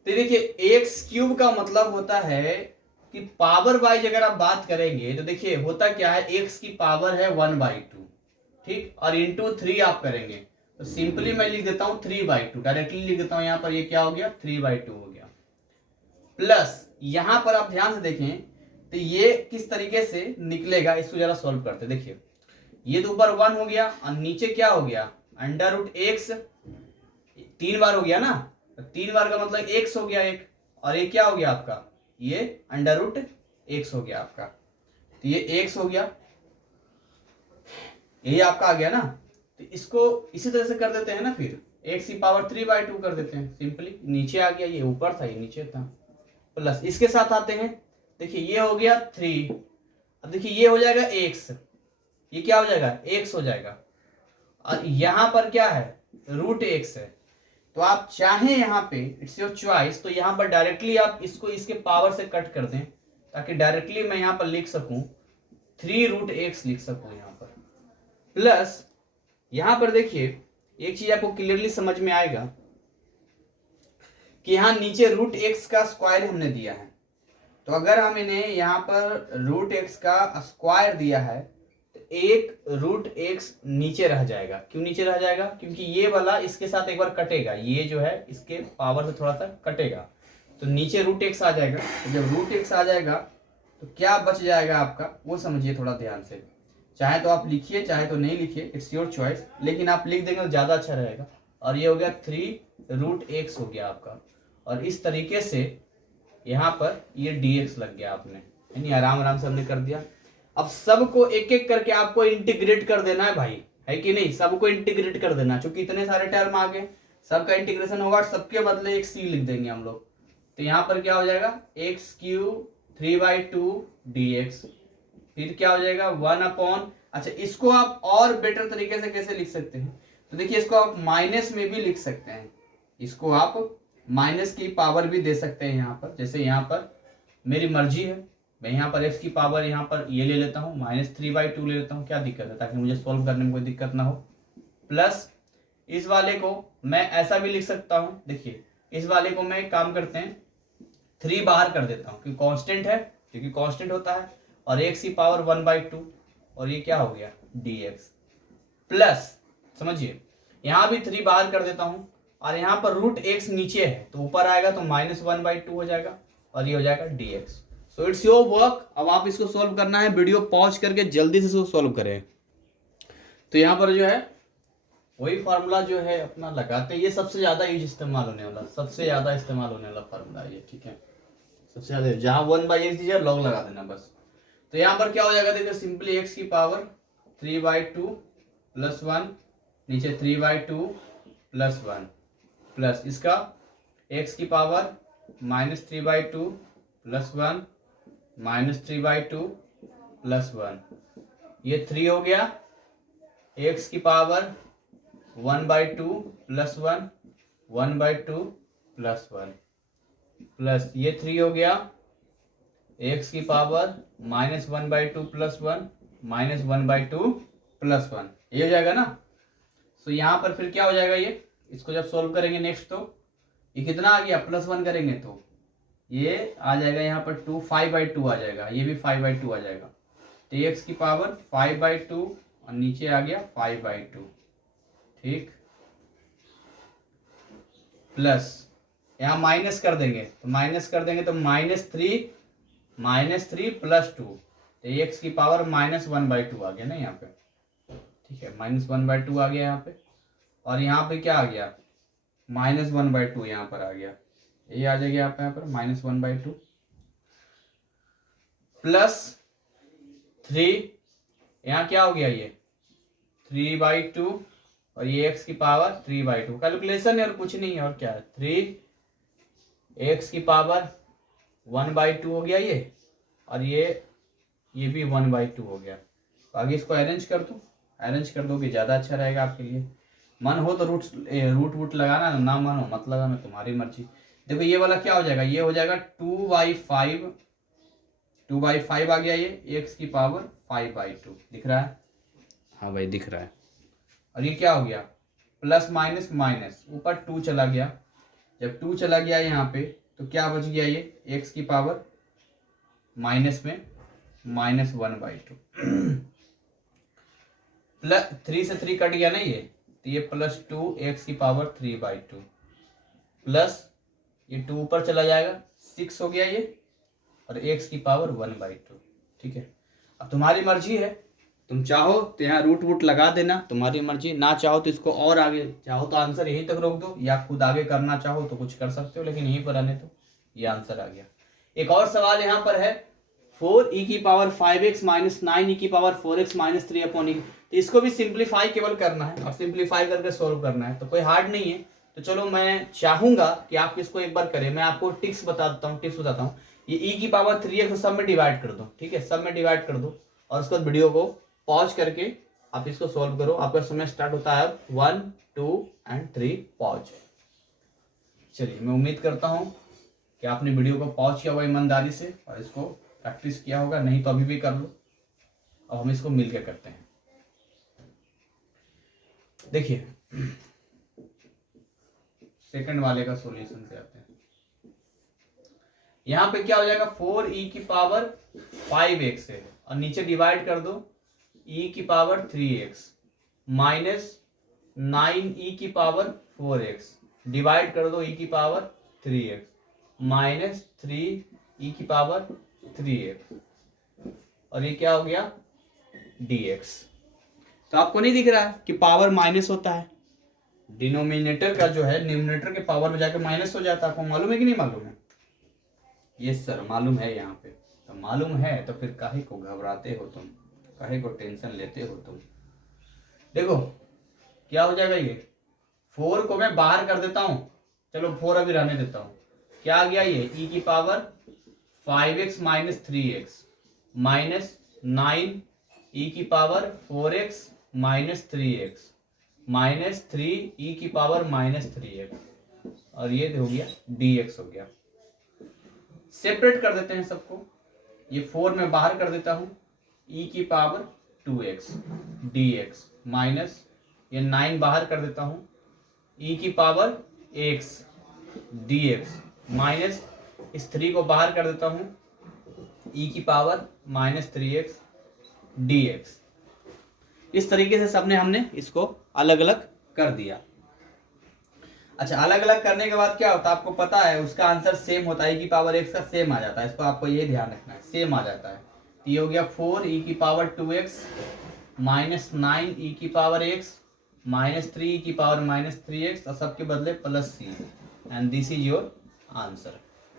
तो देखिए x³ का मतलब होता है कि पावर वाइज अगर आप बात करेंगे तो देखिए होता क्या है, x की पावर है 1/2, ठीक, और इंटू 3 आप करेंगे तो सिंपली मैं लिख देता हूं 3/2, डायरेक्टली लिख देता हूं, यहां पर ये क्या हो गया 3/2 हो गया। प्लस यहां पर आप ध्यान से देखें तो ये किस तरीके से निकलेगा, इसको जरा सॉल्व करते। देखिए ये तो ऊपर 1 हो गया और नीचे क्या हो गया, √x 3 बार हो गया ना, 3 बार का मतलब x हो गया एक, और ये क्या हो गया आपका, ये √x हो गया आपका, तो ये x हो गया, यही आपका आ गया ना। तो इसको इसी तरह से कर देते हैं ना, फिर x की पावर 3/2 कर देते हैं, सिंपली नीचे आ गया, ये ऊपर था ये नीचे था, प्लस इसके साथ आते हैं, देखिए ये हो गया 3, अब देखिए ये हो जाएगा x, ये क्या हो जाएगा x हो जाएगा, और यहां पर क्या है √x है। तो आप चाहें यहाँ पे, इट्स योर चॉइस, तो यहाँ पर डायरेक्टली आप इसको इसके पावर से कट कर दें, ताकि डायरेक्टली मैं यहाँ पर लिख सकूं 3√x लिख सकूं यहाँ पर। प्लस यहां पर देखिए एक चीज आपको क्लियरली समझ में आएगा कि यहां नीचे √x का स्क्वायर हमने दिया है, तो अगर हम इन्हें यहां पर √x का स्क्वायर दिया है तो एक √x नीचे रह जाएगा। क्यों नीचे रह जाएगा, क्योंकि ये वाला इसके साथ एक बार कटेगा, ये जो है इसके पावर से थोड़ा सा कटेगा, तो नीचे √x आ जाएगा। तो जब √x आ जाएगा तो क्या बच जाएगा आपका, वो समझिए थोड़ा ध्यान से, चाहे तो आप लिखिए चाहे तो नहीं लिखिए, इट्स योर चॉइस, लेकिन आप लिख देंगे तो ज्यादा अच्छा रहेगा। और ये हो गया 3√x हो गया आपका, और इस तरीके से यहाँ पर ये dx लग गया आपने, यानी आराम आराम से हमने कर दिया। अब सबको एक एक करके आपको इंटीग्रेट कर देना है भाई, है कि नहीं, सबको इंटीग्रेट कर देना, क्योंकि इतने सारे टर्म आ गए, सबका इंटीग्रेशन होगा, सबके बदले एक c लिख देंगे हम लोग। तो यहाँ पर क्या हो जाएगा x³ 3/2 dx, फिर क्या हो जाएगा 1/, अच्छा इसको आप और बेटर तरीके से कैसे लिख सकते हैं, तो देखिए इसको आप माइनस में भी लिख सकते हैं, इसको आप माइनस की पावर भी दे सकते हैं यहाँ पर, जैसे यहाँ पर मेरी मर्जी है, मैं यहाँ पर x की पावर यहाँ पर ये ले लेता हूँ, -3/2 ले लेता हूँ, क्या दिक्कत है, ताकि मुझे सॉल्व करने में कोई दिक्कत ना हो। प्लस इस वाले को मैं ऐसा भी लिख सकता हूँ, देखिए इस वाले को मैं काम करते हैं 3 बाहर कर देता हूँ, क्योंकि कांस्टेंट है, क्योंकि कांस्टेंट होता है, और x की पावर 1/2, और ये क्या हो गया dx। प्लस समझिए यहां भी 3 बाहर कर देता हूं, और यहां पर √x नीचे है तो ऊपर आएगा तो -1/2 हो जाएगा, और ये हो जाएगा dx। So it's your work, अब आप इसको सॉल्व करना है, वीडियो पॉज करके जल्दी से इसको सॉल्व करें। तो यहाँ पर जो है वही फार्मूला जो है अपना लगाते हैं, ये सबसे ज्यादा यूज इस्तेमाल होने वाला, सबसे ज्यादा इस्तेमाल होने वाला फार्मूला है ये, ठीक है, सबसे ज्यादा, जहां 1/x दीजिए लॉग लगा देना बस। तो यहाँ पर क्या हो जाएगा, देखिए सिंपली x की पावर 3/2 प्लस 1, नीचे 3/2 प्लस 1, प्लस इसका x की पावर -3/2 प्लस 1 -3/2 प्लस 1, ये 3 हो गया, x की पावर 1/2 प्लस 1 1/2 प्लस 1, प्लस ये 3 हो गया, x की पावर -1/2 प्लस 1 -1/2 प्लस 1, ये हो जाएगा ना। सो यहाँ पर फिर क्या हो जाएगा, ये इसको जब सोल्व करेंगे नेक्स्ट तो ये कितना आ गया, +1 करेंगे तो ये आ जाएगा यहाँ पर 2, 5/2 आ जाएगा, ये भी 5/2 आ जाएगा। तो x की पावर 5/2 और नीचे आ गया 5/2, ठीक, प्लस यहाँ माइनस कर देंगे तो -3 + 2, तो x की पावर -1/2 आ गया ना यहाँ पे, ठीक है, -1/2 आ गया यहाँ पे। और यहाँ पे क्या आ गया, -1/2 यहाँ पर आ गया, ये आ जाएगा यहाँ पर -1/2 + 3, यहाँ क्या हो गया, ये 3/2 और ये x की पावर 3/2, कैलकुलेशन है और कुछ नहीं है, और क्या है, 3x की पावर 1/2 हो गया ये, और ये भी 1/2 हो गया। तो आगे इसको अरेंज कर दो कि ज़्यादा अच्छा रहेगा आपके लिए। मन हो तो रूट लगाना, ना मन हो मत लगाना, तुम्हारी मर्जी। देखो ये वाला क्या हो जाएगा, ये हो जाएगा 2/5 आ गया, ये x की पावर 5/2 दिख रहा है, हाँ भाई दिख रहा है। और ये क्या हो गया, प्लस माइनस ऊपर 2 चला गया, जब 2 चला गया यहाँ पे तो क्या बच गया, ये x की पावर माइनस में -1/2 प्लस 3 से 3 कट गया ना ये, तो ये +2 x की पावर 3/2 प्लस ये 2 ऊपर चला जाएगा 6 हो गया ये, और x की पावर 1/2, ठीक है। अब तुम्हारी मर्जी है, तुम चाहो तो यहाँ रूट लगा देना, तुम्हारी मर्जी, ना चाहो तो इसको और आगे, चाहो तो आंसर यहीं तक रोक दो, या खुद आगे करना चाहो तो कुछ कर सकते हो, लेकिन यहीं पर आने तो ये आंसर आ गया। एक और सवाल यहाँ पर है 4e की पावर 5x - 9e की पावर 4x - 3/e, तो इसको भी सिंप्लीफाई केवल करना है और सिंप्लीफाई करके सोल्व करना है, तो कोई हार्ड नहीं है। तो चलो मैं चाहूंगा कि आप इसको एक बार करें, मैं आपको टिप्स बताता हूँ। ये e की पावर 3x सब में डिवाइड कर दो, ठीक है, सब में डिवाइड कर दो, और उसके बाद वीडियो को पॉज करके आप इसको सोल्व करो। आपका समय स्टार्ट होता है 1, 2 और 3 पॉज। चलिए, मैं उम्मीद करता हूँ कि आपने वीडियो को पॉज किया होगा ईमानदारी से और इसको प्रैक्टिस किया होगा, नहीं तो अभी भी कर लो। अब हम इसको मिलकर करते हैं। देखिए सेकंड वाले का सॉल्यूशन से आते हैं। यहाँ पे क्या हो जाएगा, 4e की पावर 5x है और नीचे डिवाइड कर दो e की पावर 3x माइनस 9e की पावर 4x डिवाइड कर दो e की पावर 3x माइनस 3e की पावर 3x, और ये क्या हो गया dx। तो आपको नहीं दिख रहा है कि पावर माइनस होता है, डिनोमिनेटर का जो है न्यूमरेटर के पावर में जाकर माइनस हो जाता है। आपको मालूम है कि नहीं मालूम है? यस सर, मालूम है। यहाँ पे तो मालूम है, तो फिर काहे को घबराते हो तुम, काहे को टेंशन लेते हो तुम। देखो क्या हो जाएगा, ये 4 को मैं बाहर कर देता हूँ, चलो 4 अभी रहने देता हूँ। क्या आ गया, ये e की power 5x - 3x minus 9e की power 4x - 3x minus 3e की पावर -3x, और ये हो गया dx हो गया। सेपरेट कर देते हैं सबको, ये 4 में बाहर कर देता हूँ, e की पावर 2x dx माइनस ये 9 बाहर कर देता हूँ, e की पावर x dx माइनस इस 3 को बाहर कर देता हूँ, e की पावर -3x dx। इस तरीके से सबने हमने इसको अलग अलग कर दिया। अच्छा, अलग अलग करने के बाद क्या होता है आपको पता है, उसका आंसर सेम होता है, e की पावर x का सेम आ जाता है। इसको आपको ये ध्यान रखना है, सेम आ जाता है। तो ये हो गया 4e की पावर 2x माइनस 9e की पावर x माइनस 3e की पावर -3x, और सबके बदले +c, and this is your answer.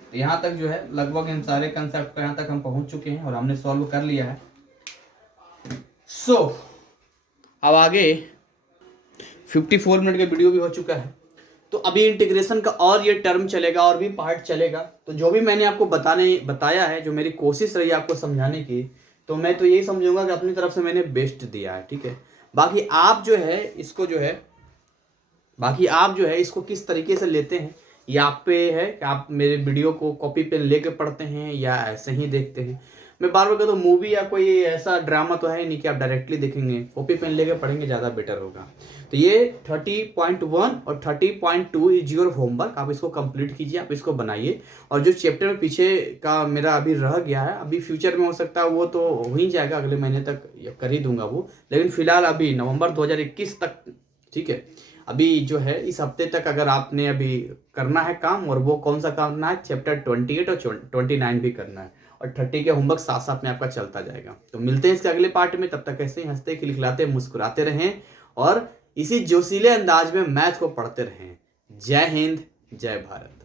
तो यहाँ तक जो है लगभग इन सारे कंसेप्ट पर यहाँ तक हम पहुँच चुके हैं और हमने सॉल्व कर लिया है। सो अब आगे 54 मिनट का वीडियो भी हो चुका है, तो अभी इंटीग्रेशन का और ये टर्म चलेगा और भी पार्ट चलेगा। तो जो भी मैंने आपको बताया है, जो मेरी कोशिश रही आपको समझाने की, तो मैं तो यही समझूंगा कि अपनी तरफ से मैंने बेस्ट दिया है, ठीक है। बाकी आप जो है इसको किस तरीके से लेते हैं ये आप पे है कि आप मेरे वीडियो को कॉपी पेन लेके पढ़ते हैं या ऐसे ही देखते हैं। मैं बार बार कहता हूँ मूवी या कोई ऐसा ड्रामा तो है नहीं कि आप डायरेक्टली देखेंगे, कॉपी पेन लेके पढ़ेंगे ज़्यादा बेटर होगा। तो ये 30.1 और 30.2 इज योर होमवर्क, आप इसको कंप्लीट कीजिए, आप इसको बनाइए। और जो चैप्टर में पीछे का मेरा अभी रह गया है, अभी फ्यूचर में हो सकता है वो तो हो ही जाएगा, अगले महीने तक कर ही दूंगा वो, लेकिन फिलहाल अभी नवंबर 2021 तक, ठीक है, अभी जो है इस हफ्ते तक अगर आपने अभी करना है काम, और वो कौन सा करना है, चैप्टर 28 और 29 भी करना है, और 30 के होमवर्क साथ साथ में आपका चलता जाएगा। तो मिलते हैं इसके अगले पार्ट में, तब तक ऐसे ही हंसते खिलखिलाते मुस्कुराते रहें और इसी जोशीले अंदाज में मैथ को पढ़ते रहें। जय हिंद, जय भारत।